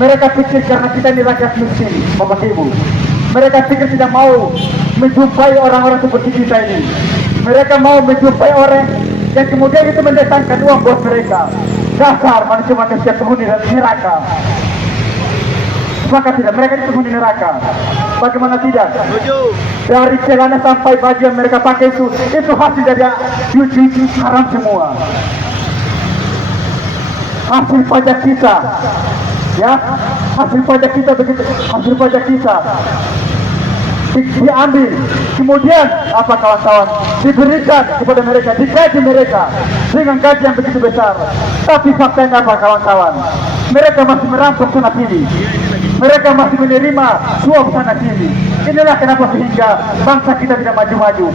Mereka pikir karena kita ini rakyat miskin Bapak Ibu. Mereka pikir tidak mau menjumpai orang-orang seperti kita ini. Mereka mau menjumpai orang yang kemudian itu mendatangkan uang buat mereka. Dasar manusia-manusia penghuni neraka. Maka tidak, mereka itu penghuni neraka. Bagaimana tidak? Dari celana sampai baju yang mereka pakai itu hasil dari cuci haram semua. Hasil pajak kita, ya, hasil pajak kita begitu, hasil pajak kita diambil, kemudian apa kawan-kawan, diberikan kepada mereka, digaji mereka dengan gaji yang begitu besar. Tapi faktanya apa kawan-kawan? Mereka masih merampok sana sini, mereka masih menerima suap sana sini. Inilah kenapa sehingga bangsa kita tidak maju-maju.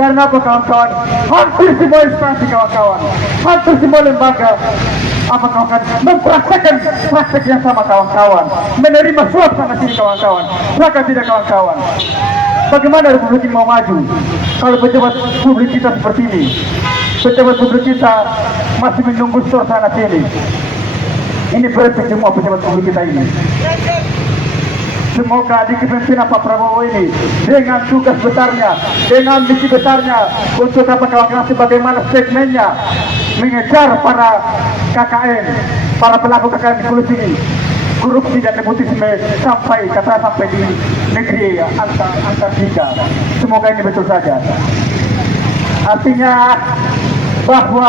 Karena apa kawan-kawan? Hampir semua instansi kawan-kawan, hampir semua lembaga apa kawan-kawan mempraktekkan praktek yang sama kawan-kawan, menerima suap sana sini kawan-kawan. Maka tidak kawan-kawan, bagaimana Republik ini mau maju kalau pejabat publik kita seperti ini? Pejabat publik kita masih menunggu skor sana sini. Ini berarti semua pejabat publik kita ini. Semoga di kepemimpinan Pak Prabowo ini dengan tugas besarnya, dengan misi besarnya untuk apa kawan-kawan sebagaimana statementnya mengejar para KKN, para pelaku KKN di Pulau Sini, korupsi dan nepotisme sampai di negeri Antartika. Semoga ini betul saja. Artinya bahwa